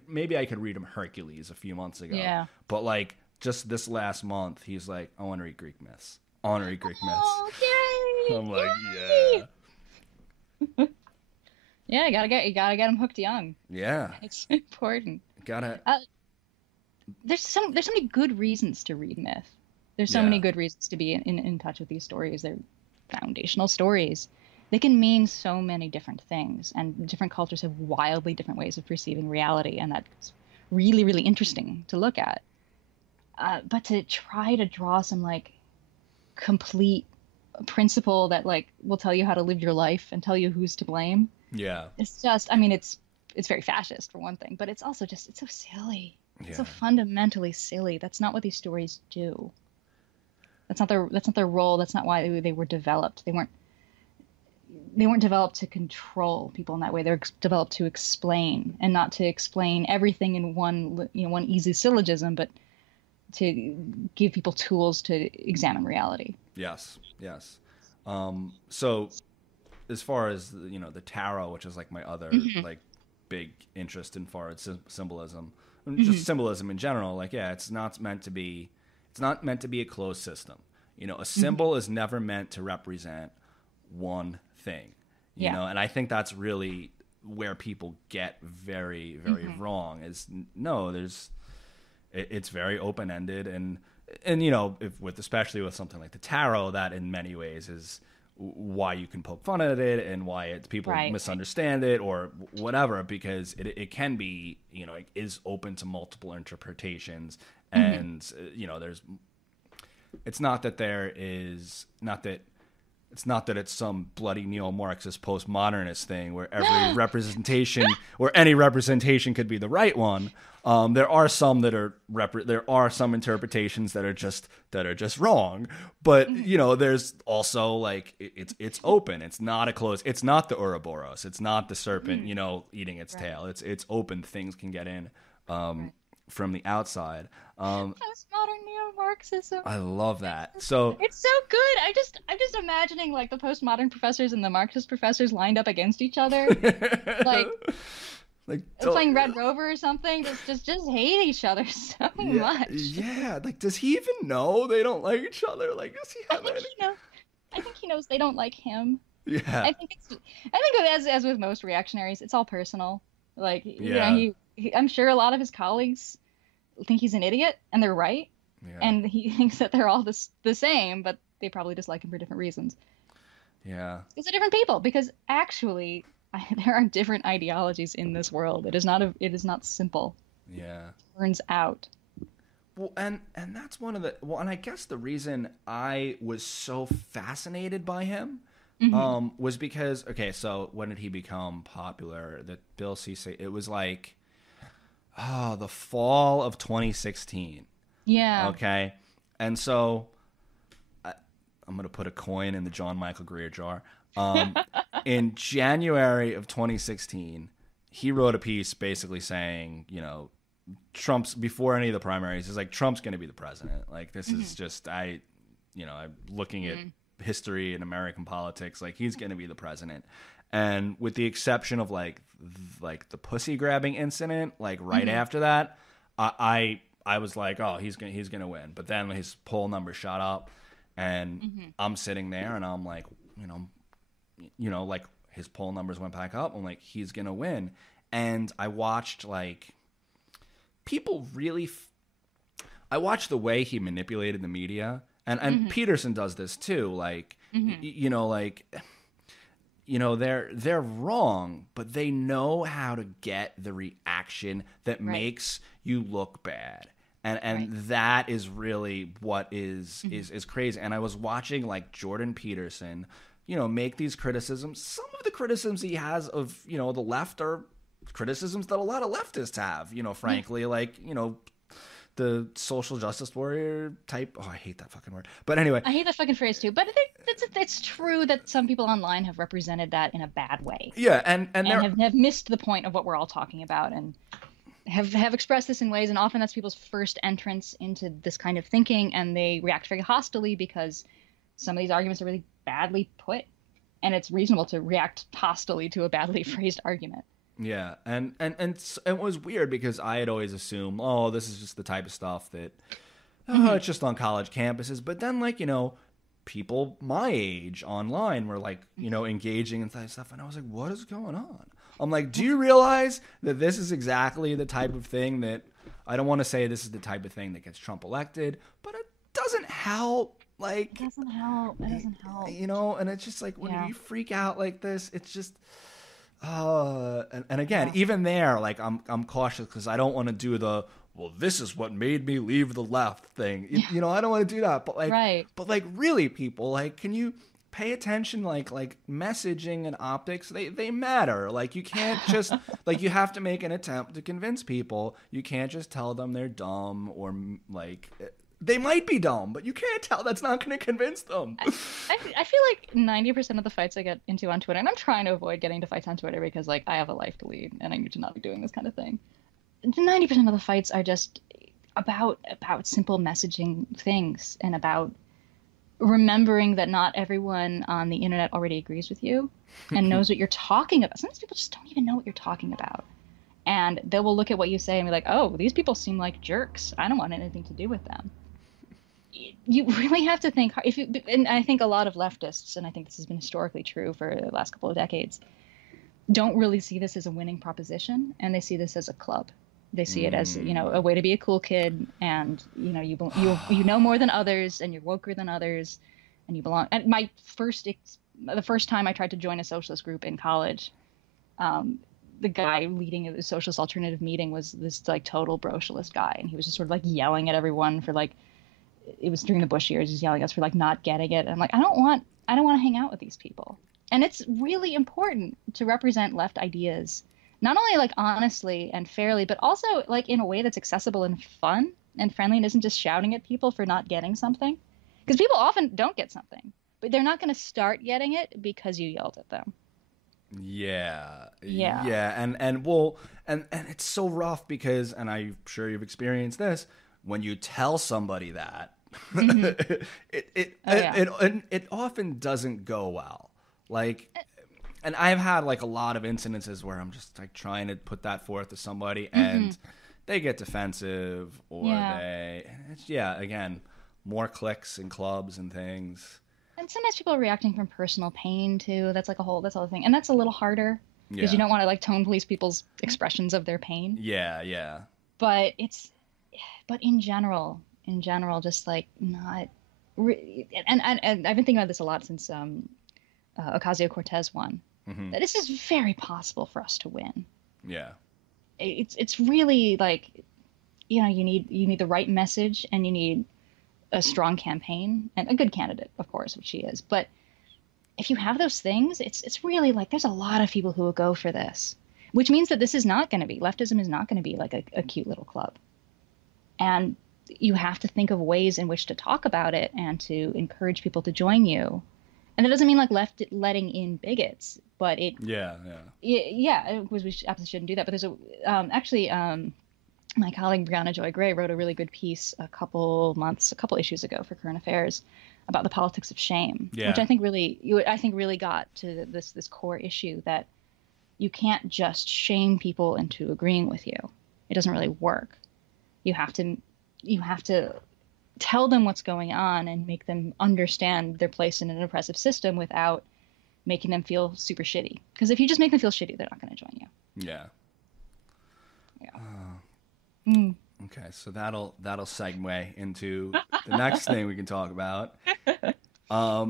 read him Hercules a few months ago. Yeah. But like just this last month he's like, I want to read Greek myths. Oh, yay! I'm like, yeah. Yeah, you gotta get him hooked young. Yeah. It's important. Gotta There's so many good reasons to read myth. There's so many good reasons to be in touch with these stories. They're foundational stories. They can mean so many different things, and different cultures have wildly different ways of perceiving reality, and that's really, really interesting to look at. But to try to draw some like complete principle that like will tell you how to live your life and tell you who's to blame. Yeah. It's just, I mean, it's very fascist for one thing, but it's also just, it's so silly. It's so fundamentally silly. That's not what these stories do. That's not their role. That's not why they were developed. They weren't developed to control people in that way. They're developed to explain, and not to explain everything in one easy syllogism, but to give people tools to examine reality. Yes. So as far as the tarot, which is like my other like big interest in far as symbolism, just symbolism in general, like it's not meant to be a closed system. A symbol is never meant to represent one thing, you know? And I think that's really where people get very, very wrong is no, it's very open-ended. And, you know, especially with something like the tarot, that in many ways is why you can poke fun at it and why people misunderstand it or whatever, because it can be, you know, it is open to multiple interpretations. And, you know, it's not that it's some bloody neo-Marxist postmodernist thing where every representation or any representation could be the right one. There are some interpretations that are just wrong, but you know, there's also like it's open. It's not the Ouroboros. It's not the serpent, you know, eating its tail. It's open. Things can get in from the outside. Postmodern neo-Marxism. I love that. So it's so good. I'm just imagining like the postmodern professors and the Marxist professors lined up against each other, like playing Red Rover or something. Just hate each other so much. Yeah, like does he even know they don't like each other? Like does he have I think he knows they don't like him. Yeah. I think as with most reactionaries, it's all personal. Like you know, I'm sure a lot of his colleagues think he's an idiot, and they're right. Yeah. And he thinks that they're all the same, but they probably dislike him for different reasons. Yeah. These are different people, because actually there are different ideologies in this world. It is not simple. Yeah. Turns out. Well, and that's one of the and I guess the reason I was so fascinated by him was because so when did he become popular? The Bill C. It was like the fall of 2016. Yeah. Okay. And so I'm going to put a coin in the John Michael Greer jar. In January of 2016, he wrote a piece basically saying, you know, Trump's before any of the primaries, he's like, Trump's going to be the president. Like, this is just, I'm looking at history and American politics, like he's going to be the president. And with the exception of like the pussy grabbing incident, like right after that, I was like, oh, he's gonna win. But then his poll number shot up, and I'm sitting there, and I'm like, you know, like his poll numbers went back up. I'm like, he's gonna win. And I watched like people really. I watched the way he manipulated the media, and Peterson does this too. Like, you know, like. You know, they're wrong, but they know how to get the reaction that makes you look bad. And that is really what is crazy. And I was watching like Jordan Peterson, you know, make these criticisms. Some of the criticisms he has of, you know, the left are criticisms that a lot of leftists have, you know, frankly, like, you know, the social justice warrior type. Oh, I hate that fucking word. But anyway. I hate that fucking phrase too. But I think it's true that some people online have represented that in a bad way. Yeah, and have missed the point of what we're all talking about, and have expressed this in ways, and often that's people's first entrance into this kind of thinking, and they react very hostilely because some of these arguments are really badly put, and it's reasonable to react hostilely to a badly phrased argument. Yeah, and it was weird because I had always assumed, oh, this is just the type of stuff that, it's just on college campuses. But then, like, you know, people my age online were, like, you know, engaging in that stuff. And I was like, what is going on? I'm like, do you realize that this is exactly the type of thing that, I don't want to say this is the type of thing that gets Trump elected, but it doesn't help. Like, it doesn't help. You know, and it's just like, when you freak out like this, it's just... and again, even there, like I'm cautious because I don't want to do the this is what made me leave the left thing. You know, I don't want to do that. But like, really, people, like, can you pay attention? Like messaging and optics, they matter. Like, you can't just like, you have to make an attempt to convince people. You can't just tell them they're dumb or like. They might be dumb, but you can't tell. That's not going to convince them. I feel like 90% of the fights I get into on Twitter, and I'm trying to avoid getting into fights on Twitter because, like, I have a life to lead, and I need to not be doing this kind of thing. 90% of the fights are just about simple messaging things, and about remembering that not everyone on the internet already agrees with you and knows what you're talking about. Sometimes people just don't even know what you're talking about. And they will look at what you say and be like, oh, these people seem like jerks. I don't want anything to do with them. you really have to think hard. And I think a lot of leftists, and I think this has been historically true for the last couple of decades, don't really see this as a winning proposition, and they see this as a club. They see it as, a way to be a cool kid, and you know more than others, and you're woker than others, and you belong. And the first time I tried to join a socialist group in college, the guy leading the socialist alternative meeting was this like total brocialist guy, and he was just sort of like yelling at everyone for like, it was during the Bush years, he's yelling at us for like not getting it. And I'm like, I don't want to hang out with these people. And it's really important to represent left ideas, not only like honestly and fairly, but also like in a way that's accessible and fun and friendly, and isn't just shouting at people for not getting something. Because people often don't get something, but they're not going to start getting it because you yelled at them. Yeah. Yeah. And it's so rough because, and I'm sure you've experienced this, when you tell somebody that, it often doesn't go well. Like, and I've had like a lot of incidences where I'm just like trying to put that forth to somebody, and they get defensive, or again, more cliques and clubs and things. And sometimes people are reacting from personal pain too. That's like that's all the thing. And that's a little harder because you don't want to like tone police people's expressions of their pain. Yeah. But in general, just like not and I've been thinking about this a lot since Ocasio-Cortez won. That this is very possible for us to win. Yeah. It's really like, you need the right message, and you need a strong campaign and a good candidate, of course, which she is. But if you have those things, it's really like there's a lot of people who will go for this, which means that leftism is not going to be like a cute little club. And you have to think of ways in which to talk about it and to encourage people to join you. And that doesn't mean like letting in bigots, but it. Yeah. Because we absolutely shouldn't do that. But there's my colleague Brianna Joy Gray wrote a really good piece a couple issues ago for Current Affairs about the politics of shame, which I think really got to this core issue that you can't just shame people into agreeing with you. It doesn't really work. You have to tell them what's going on and make them understand their place in an oppressive system without making them feel super shitty. Because if you just make them feel shitty, they're not going to join you. Yeah. Okay, so that'll segue into the next thing we can talk about.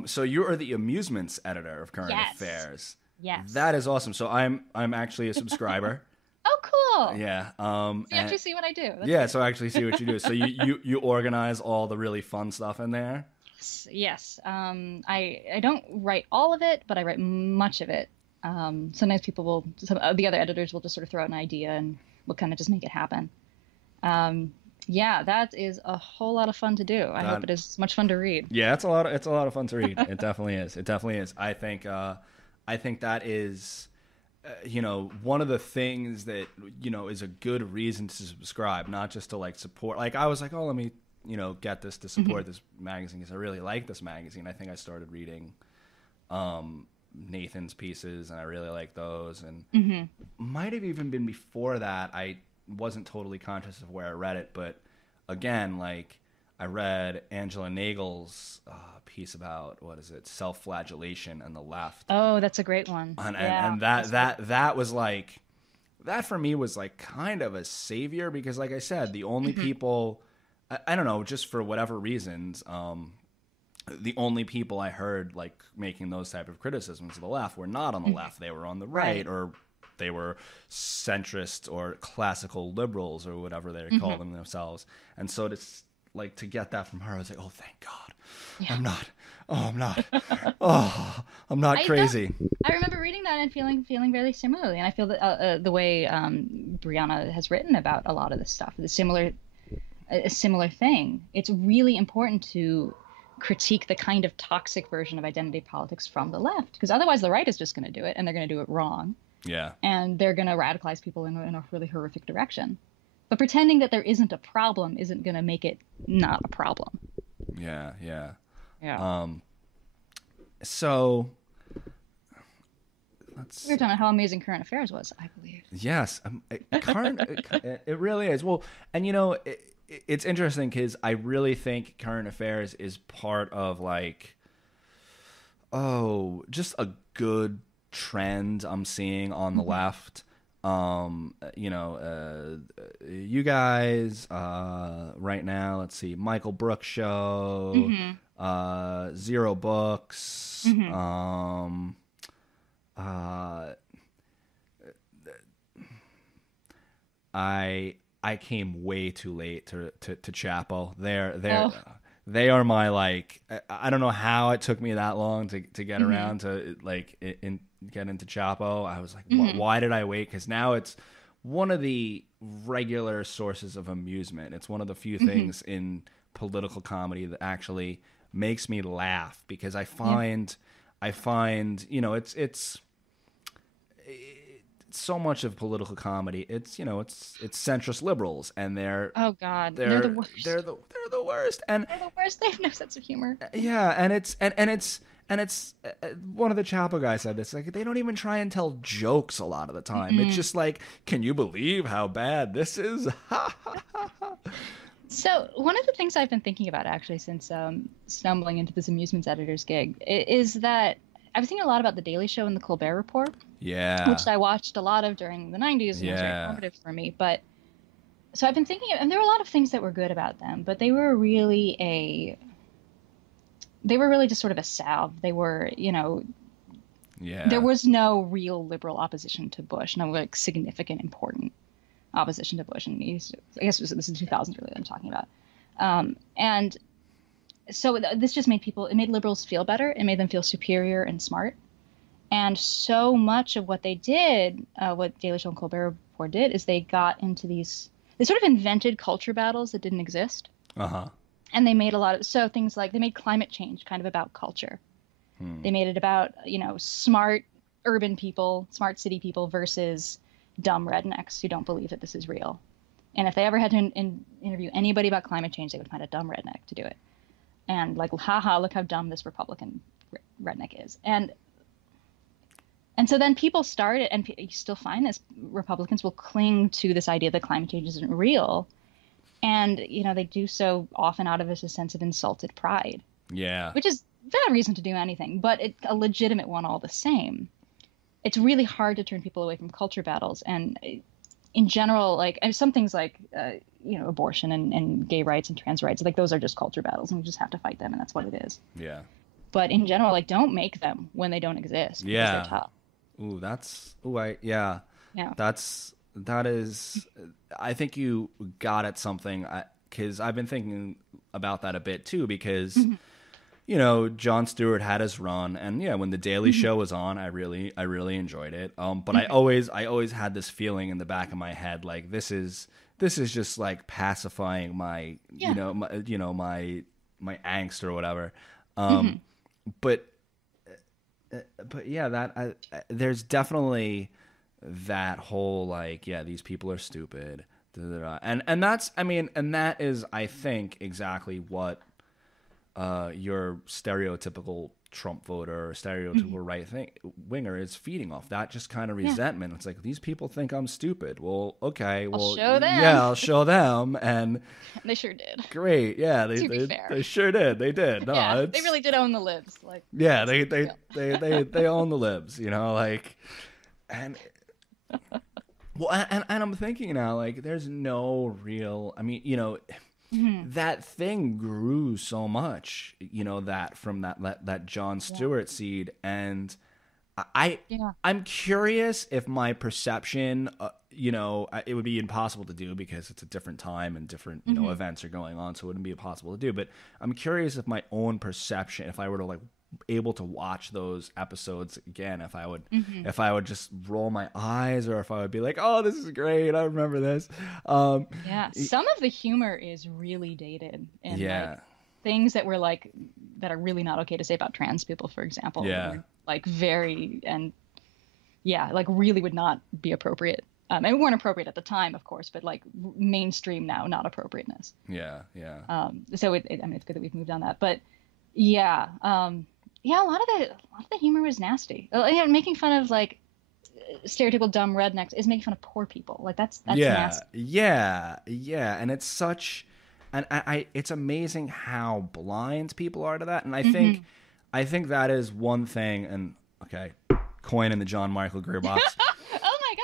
So you are the amusements editor of Current Affairs. Yes. That is awesome. So I'm actually a subscriber. Oh, cool. Yeah. So you actually see what I do. So I actually see what you do. So you organize all the really fun stuff in there? Yes. I don't write all of it, but I write much of it. Sometimes the other editors will just sort of throw out an idea and we'll kind of just make it happen. That is a whole lot of fun to do. I hope it is much fun to read. Yeah, it's a lot of fun to read. It definitely is. I think that is, one of the things that, is a good reason to subscribe, not just to like support. Like I was like, oh, let me, get this to support this magazine because I really like this magazine. I think I started reading, Nathan's pieces, and I really like those, and might have even been before that. I wasn't totally conscious of where I read it, but again, like I read Angela Nagel's piece about self-flagellation and the left. Oh, that's a great one. And that was like, that for me was like kind of a savior, because like I said, the only people, I don't know, just for whatever reasons, the only people I heard like making those type of criticisms of the left were not on the left. They were on the right, or they were centrist or classical liberals or whatever they call them themselves. And so to get that from her, I was like, oh, thank God. Yeah. I'm not crazy. I remember reading that and feeling very similarly. And I feel that the way Brianna has written about a lot of this stuff, a similar thing. It's really important to critique the kind of toxic version of identity politics from the left, because otherwise the right is just going to do it, and they're going to do it wrong. Yeah. And they're going to radicalize people in a really horrific direction. But pretending that there isn't a problem isn't going to make it not a problem. Yeah. So we were talking about how amazing Current Affairs was, I believe. Yes. It really is. Well, and it's interesting because I really think current affairs is part of like, just a good trend I'm seeing on the left. You guys, right now, let's see, Michael Brooks show, Zero Books, I came way too late to Chapo. They are my, like, I don't know how it took me that long to get around to like get into Chapo. I was like, why did I wait? Because now it's one of the regular sources of amusement. It's one of the few things in political comedy that actually makes me laugh, because I find it's so much of political comedy. It's centrist liberals, and they're the worst. They're the worst, and they're the worst. They have no sense of humor. Yeah, and it's one of the Chapo guys said this. Like, they don't even try and tell jokes a lot of the time. It's just like, can you believe how bad this is? So one of the things I've been thinking about actually since stumbling into this amusements editor's gig is that I was thinking a lot about The Daily Show and The Colbert Report. Yeah. Which I watched a lot of during the 90s, and it was very formative for me. But so I've been thinking, and there were a lot of things that were good about them, but they were really just sort of a salve. They were, there was no real liberal opposition to Bush, no like significant, important opposition to Bush. And I guess this is the 2000s really that I'm talking about. And so this just made liberals feel better. It made them feel superior and smart. And so much of what they did, what Daily Show and Colbert Report did, is they got into they sort of invented culture battles that didn't exist. And they made things like they made climate change kind of about culture. They made it about, smart urban people, smart city people versus dumb rednecks who don't believe that this is real. And if they ever had to interview anybody about climate change, they would find a dumb redneck to do it. And like, haha, look how dumb this Republican redneck is. And so then people started, and you still find this, Republicans will cling to this idea that climate change isn't real. And, they do so often out of a sense of insulted pride. Yeah. Which is not a reason to do anything, but a legitimate one all the same. It's really hard to turn people away from culture battles. And in general, like some things like, abortion and gay rights and trans rights, like those are just culture battles, and we just have to fight them, and that's what it is. Yeah. But in general, like, don't make them when they don't exist. Yeah. They're tough. Yeah. That is, I think you got at something, because I've been thinking about that a bit too, because, Jon Stewart had his run, and when The Daily Show was on, I really enjoyed it. But I always had this feeling in the back of my head, like, this is just like pacifying my, my angst or whatever. But yeah, there's definitely that whole, like, these people are stupid, and that's, and that is, I think, exactly what your stereotypical Trump voter or stereotypical right-winger is feeding off. That just kind of resentment. It's like, these people think I'm stupid. Well, okay, I'll show them. Yeah, I'll show them, and they sure did. Great, yeah, they sure did. They did. No, yeah, they really did own the libs. Like, yeah, they own the libs. Like, and well, and I'm thinking now, like, there's no real. That thing grew so much, that from that Jon Stewart seed, and I'm curious if my perception, it would be impossible to do because it's a different time and different events are going on, so it wouldn't be possible to do. But I'm curious if my own perception, if I were to like able to watch those episodes again, if I would just roll my eyes, or if I would be like, oh, this is great, I remember this. Some of the humor is really dated, and like things that are really not okay to say about trans people, for example, like very, and like really would not be appropriate. And we weren't appropriate at the time, of course, but like mainstream now, not appropriateness. So it's good that we've moved on that, but a lot of the humor was nasty. Making fun of like stereotypical dumb rednecks is making fun of poor people. Like that's nasty. Yeah, and it's such and it's amazing how blind people are to that. And I think that is one thing. And okay, coin in the John Michael Greer box. Oh my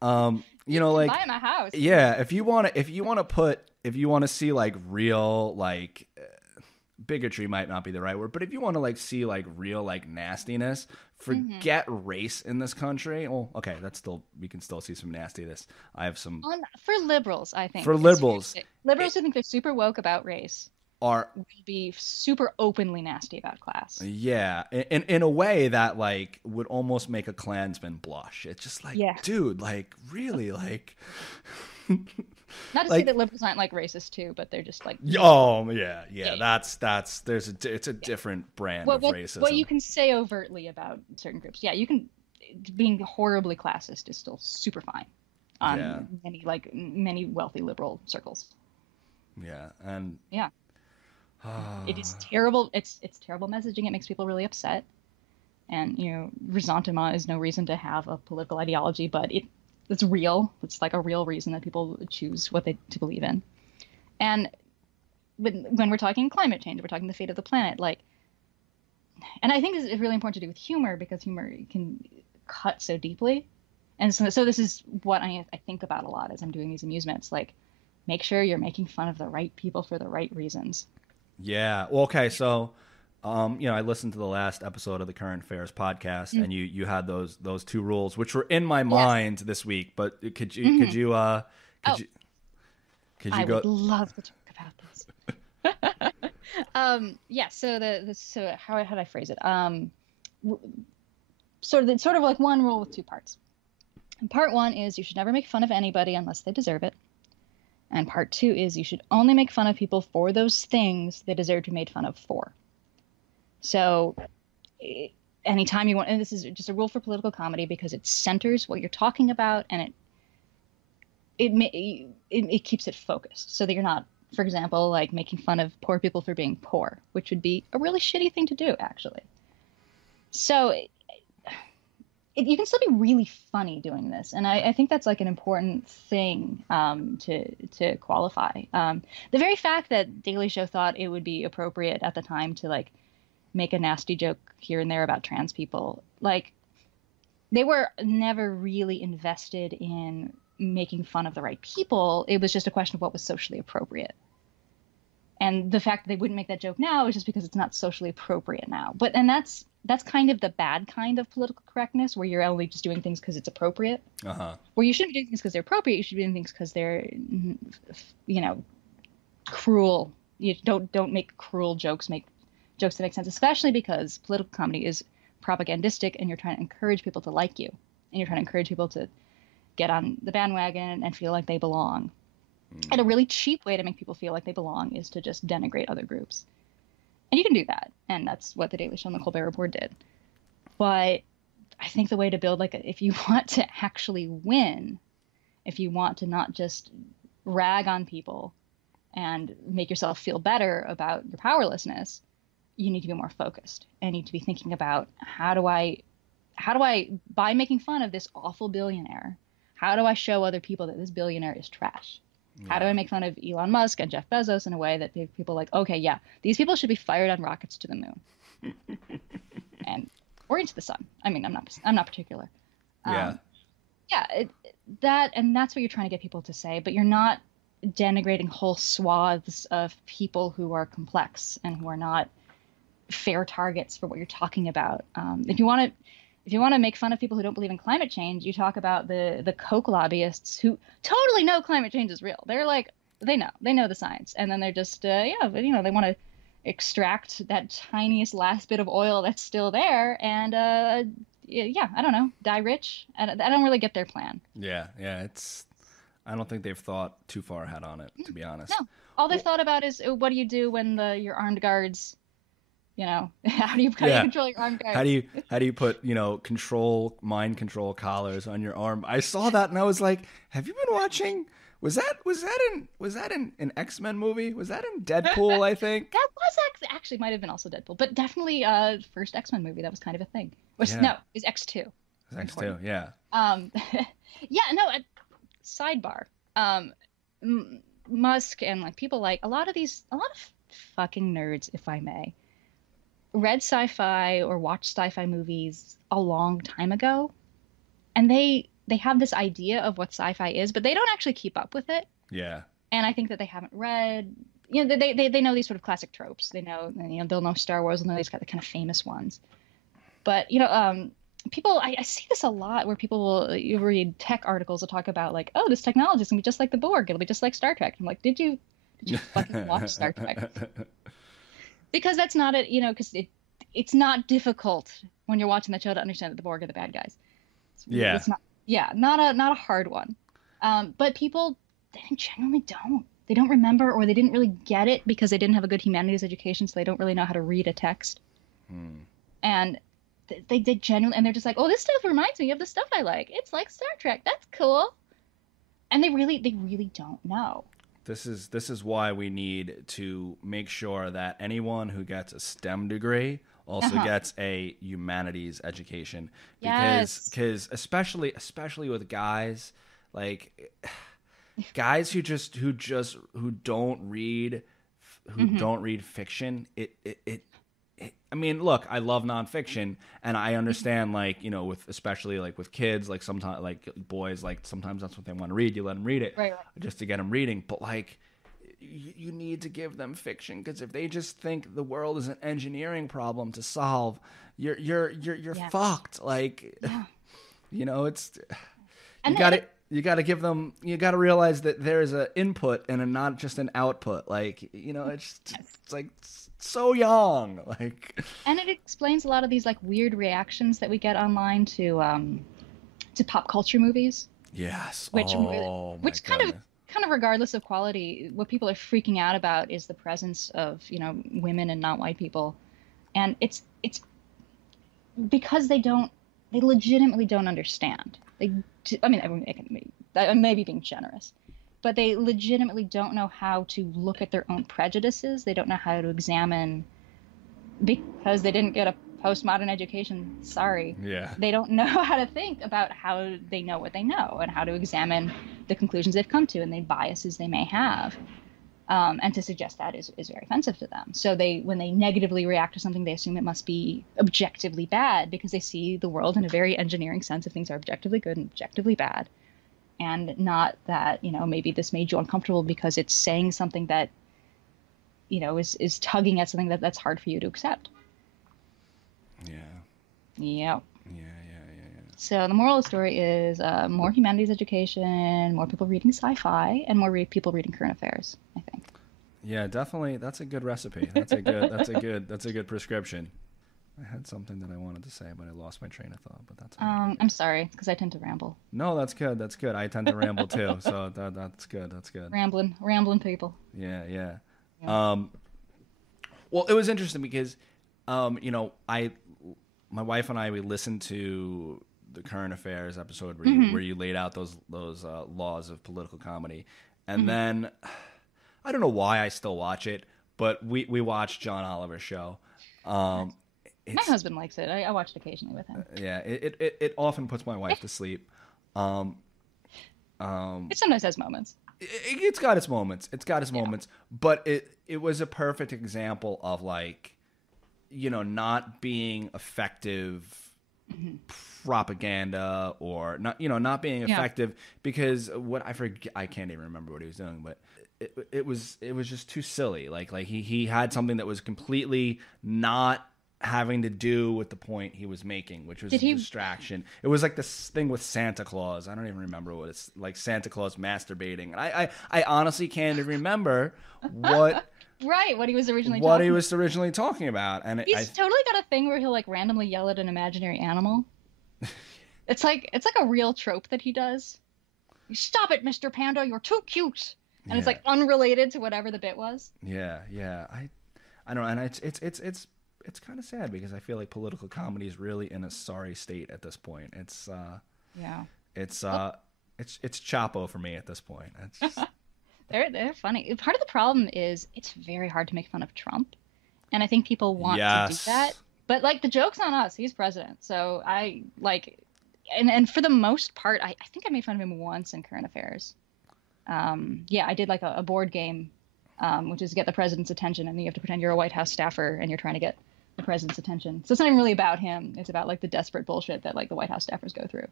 god! You know, like buy my house. Yeah, if you want to see like real like bigotry might not be the right word, but if you want to like see like real like nastiness, forget race in this country. Well, okay, we can still see some nastiness. I have some for liberals, I think. For liberals who think they're super woke about race will be super openly nasty about class. Yeah, in a way that like would almost make a Klansman blush. It's just like, dude, like really, like. Not to say that liberals aren't like racist too, but they're just like. Oh yeah. It's a different brand of racism. What you can say overtly about certain groups, you can. Being horribly classist is still super fine on many wealthy liberal circles. Yeah, and it is terrible. It's terrible messaging. It makes people really upset, and ressentiment is no reason to have a political ideology, but it's real. It's like a real reason that people choose what to believe in. And when we're talking climate change, we're talking the fate of the planet, and I think this is really important to do with humor, because humor can cut so deeply. And so this is what I think about a lot as I'm doing these amusements, like make sure you're making fun of the right people for the right reasons. Yeah. Well, okay. So, I listened to the last episode of the Current Affairs podcast, and you had those two rules, which were in my mind this week. But could you I would love to talk about this. So how did I phrase it? Sort of like one rule with two parts. And part one is you should never make fun of anybody unless they deserve it. And part two is you should only make fun of people for those things they deserve to be made fun of for. So anytime you want, and this is just a rule for political comedy because it centers what you're talking about, and it keeps it focused so that you're not, for example, like making fun of poor people for being poor, which would be a really shitty thing to do, actually. So you can still be really funny doing this, and I think that's like an important thing to qualify. The very fact that Daily Show thought it would be appropriate at the time to like make a nasty joke here and there about trans people, like they were never really invested in making fun of the right people. It was just a question of what was socially appropriate. And the fact that they wouldn't make that joke now is just because it's not socially appropriate now. And that's kind of the bad kind of political correctness, where you're only just doing things because it's appropriate. Where you shouldn't be doing things because they're appropriate. You should be doing things because they're, cruel. You don't make cruel jokes. Make jokes that make sense, especially because political comedy is propagandistic, and you're trying to encourage people to like you, and you're trying to encourage people to get on the bandwagon and feel like they belong. And a really cheap way to make people feel like they belong is to just denigrate other groups. And you can do that. And that's what The Daily Show and The Colbert Report did. But I think the way to build, if you want to actually win, if you want to not just rag on people and make yourself feel better about your powerlessness, you need to be more focused. And you need to be thinking about how do I, by making fun of this awful billionaire, how do I show other people that this billionaire is trash? How do I make fun of Elon Musk and Jeff Bezos in a way that people like, okay, yeah, these people should be fired on rockets to the moon, or into the sun. I mean, I'm not particular. That's what you're trying to get people to say, but you're not denigrating whole swaths of people who are complex and who are not fair targets for what you're talking about. If you want to make fun of people who don't believe in climate change, you talk about the Coke lobbyists who totally know climate change is real. They're like, they know the science. And then they're just, they want to extract that tiniest last bit of oil that's still there. And, I don't know, die rich. And I don't really get their plan. Yeah. I don't think they've thought too far ahead on it, to be honest. No, all they've thought about is, what do you do when your armed guards, how do you control your armed guards? How do you put, mind control collars on your arm? I saw that and I was like, have you been watching? Was that in an X-Men movie? Was that in Deadpool, I think? That was actually might have been also Deadpool, but definitely first X-Men movie. That was kind of a thing. No, it was X2. It was X2, yeah. Sidebar. Musk and like people like a lot of fucking nerds, if I may, read sci-fi or watched sci-fi movies a long time ago, and they have this idea of what sci-fi is, but they don't actually keep up with it. Yeah. And I think that they haven't read, you know, they know these sort of classic tropes. They know, you know, they'll know Star Wars, and they'll know these kind of famous ones. But, you know, people, I see this a lot where people will, you read tech articles that talk about like, oh, this technology is gonna be just like the Borg. It'll be just like Star Trek. I'm like, did you fucking watch Star Trek? Because that's not it, you know, because it's not difficult when you're watching the show to understand that the Borg are the bad guys. It's not a hard one. But people, they genuinely don't. They don't remember, or they didn't really get it because they didn't have a good humanities education, so they don't really know how to read a text. And they genuinely, and they're just like, oh, this stuff reminds me of the stuff I like. It's like Star Trek. That's cool. And they really don't know. This is why we need to make sure that anyone who gets a STEM degree also gets a humanities education, because especially with guys, like guys who don't read fiction. I mean, look, I love nonfiction, and I understand, like, you know, with especially like with kids, like sometimes like boys, like sometimes that's what they want to read. You let them read it, right. just to get them reading. But like, you need to give them fiction, because if they just think the world is an engineering problem to solve, you're fucked. Like, you know, it's you got to give them. You got to realize that there is an input and not just an output. Like, you know, it's like so young, like. And it explains a lot of these like weird reactions that we get online to pop culture movies. Yes. Which kind of regardless of quality, what people are freaking out about is the presence of, you know, women and not white people, and it's because they legitimately don't understand. I may be being generous, but they legitimately don't know how to look at their own prejudices. They don't know how to examine, because they didn't get a postmodern education. Sorry. Yeah. They don't know how to think about how they know what they know and how to examine the conclusions they've come to and the biases they may have. And to suggest that is very offensive to them. So when they negatively react to something, they assume it must be objectively bad, because they see the world in a very engineering sense of things are objectively good and objectively bad. And not that, you know, maybe this made you uncomfortable because it's saying something that, you know, is tugging at something that's hard for you to accept. Yeah. Yeah. Yeah. So the moral of the story is more humanities education, more people reading sci-fi, and more people reading current affairs, I think. Yeah, definitely. That's a good recipe. That's a good prescription. I had something that I wanted to say, but I lost my train of thought. But that's okay. I'm sorry, because I tend to ramble. No, that's good. That's good. I tend to ramble too, so that's good. That's good. Rambling people. Yeah. Well, it was interesting because, you know, my wife and I, we listened to the current affairs episode where you laid out those laws of political comedy, and then I don't know why I still watch it, but we watched John Oliver's show. My husband likes it. I watch it occasionally with him. Yeah, it often puts my wife to sleep. It sometimes has moments. It's got its moments. Moments, but it was a perfect example of, like, you know, not being effective propaganda, or not being effective because I can't even remember what he was doing, but it was just too silly. Like he had something that was completely not having to do with the point he was making, which was a distraction. It was like this thing with Santa Claus. I don't even remember what it's like. Santa Claus masturbating, and I honestly can't even remember what. Right, what he was originally talking about. And he's totally got a thing where he'll like randomly yell at an imaginary animal. It's like a real trope that he does. Stop it, Mr. Panda, you're too cute. And it's like unrelated to whatever the bit was. Yeah. I don't know, and it's kind of sad, because I feel like political comedy is really in a sorry state at this point. It's Chapo for me at this point. It's just... They're funny. Part of the problem is it's very hard to make fun of Trump, and I think people want to do that. But like, the joke's on us. He's president, so and for the most part, I think I made fun of him once in current affairs. Yeah, I did like a board game, which is get the president's attention, and you have to pretend you're a White House staffer and you're trying to get the president's attention. So it's not even really about him. It's about like the desperate bullshit that like the White House staffers go through.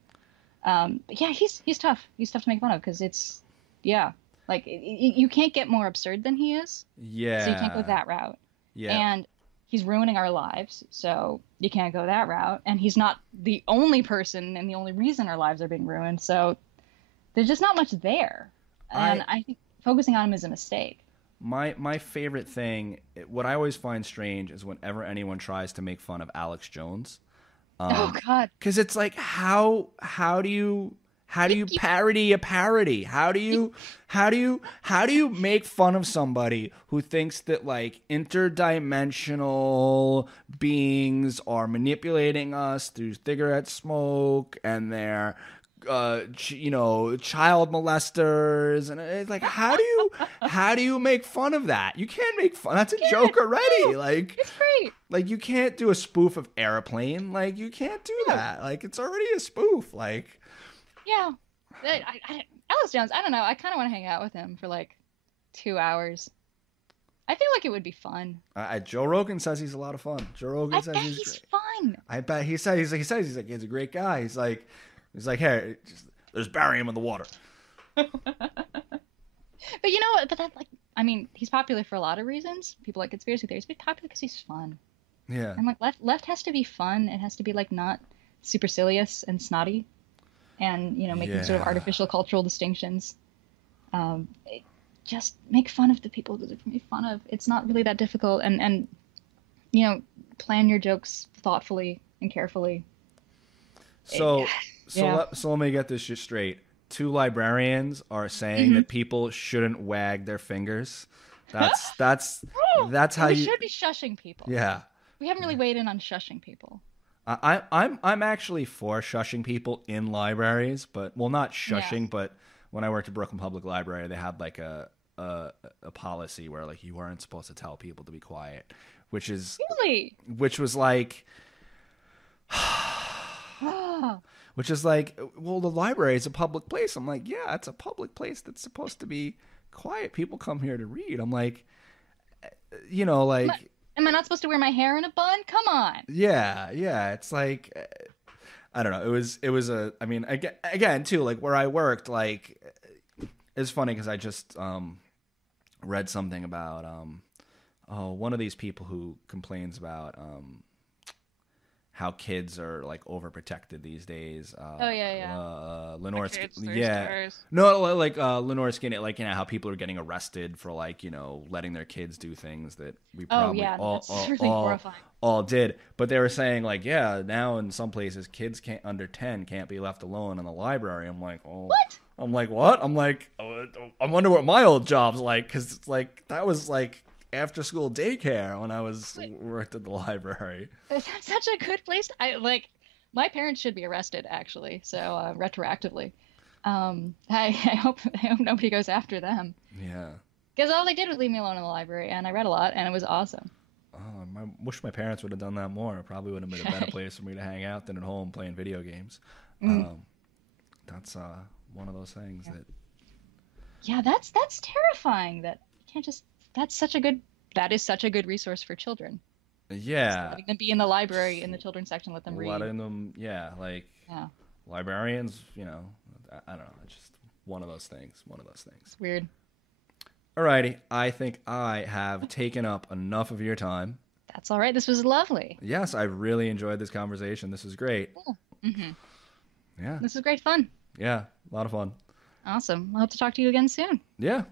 But yeah, he's tough. He's tough to make fun of because it's, yeah, like you can't get more absurd than he is. Yeah. So you can't go that route. Yeah. And he's ruining our lives, so you can't go that route. And he's not the only person and the only reason our lives are being ruined. So there's just not much there. And I think focusing on him is a mistake. My favorite thing, what I always find strange, is whenever anyone tries to make fun of Alex Jones. Oh God! Because it's like, how do you parody a parody? How do you make fun of somebody who thinks that like interdimensional beings are manipulating us through cigarette smoke and they're child molesters, and it's like, how do you make fun of that? You can't make fun. That's a joke already. Like, it's great. Like, you can't do a spoof of Airplane. Like, you can't do that. Like, it's already a spoof. Like, yeah, Alex Jones. I don't know. I kind of want to hang out with him for like 2 hours. I feel like it would be fun. Joe Rogan says he's a lot of fun. Joe Rogan says he's great. Fun. I bet he says he's a great guy. He's like, hey, there's barium in the water. But you know what? But that, like, I mean, he's popular for a lot of reasons. People like conspiracy theories, but he's popular because he's fun. Yeah. And like left has to be fun. It has to be like not supercilious and snotty, and making sort of artificial cultural distinctions. Just make fun of the people that are made fun of. It's not really that difficult, and plan your jokes thoughtfully and carefully. So let me get this straight. 2 librarians are saying that people shouldn't wag their fingers. That's how we you should be shushing people. Yeah. We haven't really weighed in on shushing people. I'm actually for shushing people in libraries, but not shushing, but when I worked at Brooklyn Public Library, they had like a policy where like you weren't supposed to tell people to be quiet, which was like which is like, well, the library is a public place. I'm like, yeah, it's a public place that's supposed to be quiet. People come here to read. I'm like, like, am I not supposed to wear my hair in a bun? Come on. Yeah. It's like, I don't know. It was I mean, again, too, like where I worked, like, it's funny because I just read something about one of these people who complains about how kids are like overprotected these days. Lenore Lenore Skinner, like, how people are getting arrested for like, letting their kids do things that we probably all did. But they were saying like, yeah, now in some places kids under 10 can't be left alone in the library. I'm like, oh, what? I'm like, what? I'm like, I wonder what my old job's like, because it's like that was like after school daycare when I worked at the library. That's such a good place. My parents should be arrested actually. So retroactively, I hope nobody goes after them. Yeah. Because all they did was leave me alone in the library, and I read a lot, and it was awesome. Oh, I wish my parents would have done that more. It probably would have been a better place for me to hang out than at home playing video games. That's one of those things that. Yeah, that's terrifying. That you can't just. That is such a good resource for children. Yeah. Just letting them be in the library in the children's section, let them read. Letting them, librarians, I don't know. It's just one of those things. It's weird. Alrighty. I think I have taken up enough of your time. That's all right. This was lovely. Yes, I really enjoyed this conversation. This was great. Cool. Mm-hmm. Yeah. This is great fun. Yeah, a lot of fun. Awesome. I'll have to talk to you again soon. Yeah.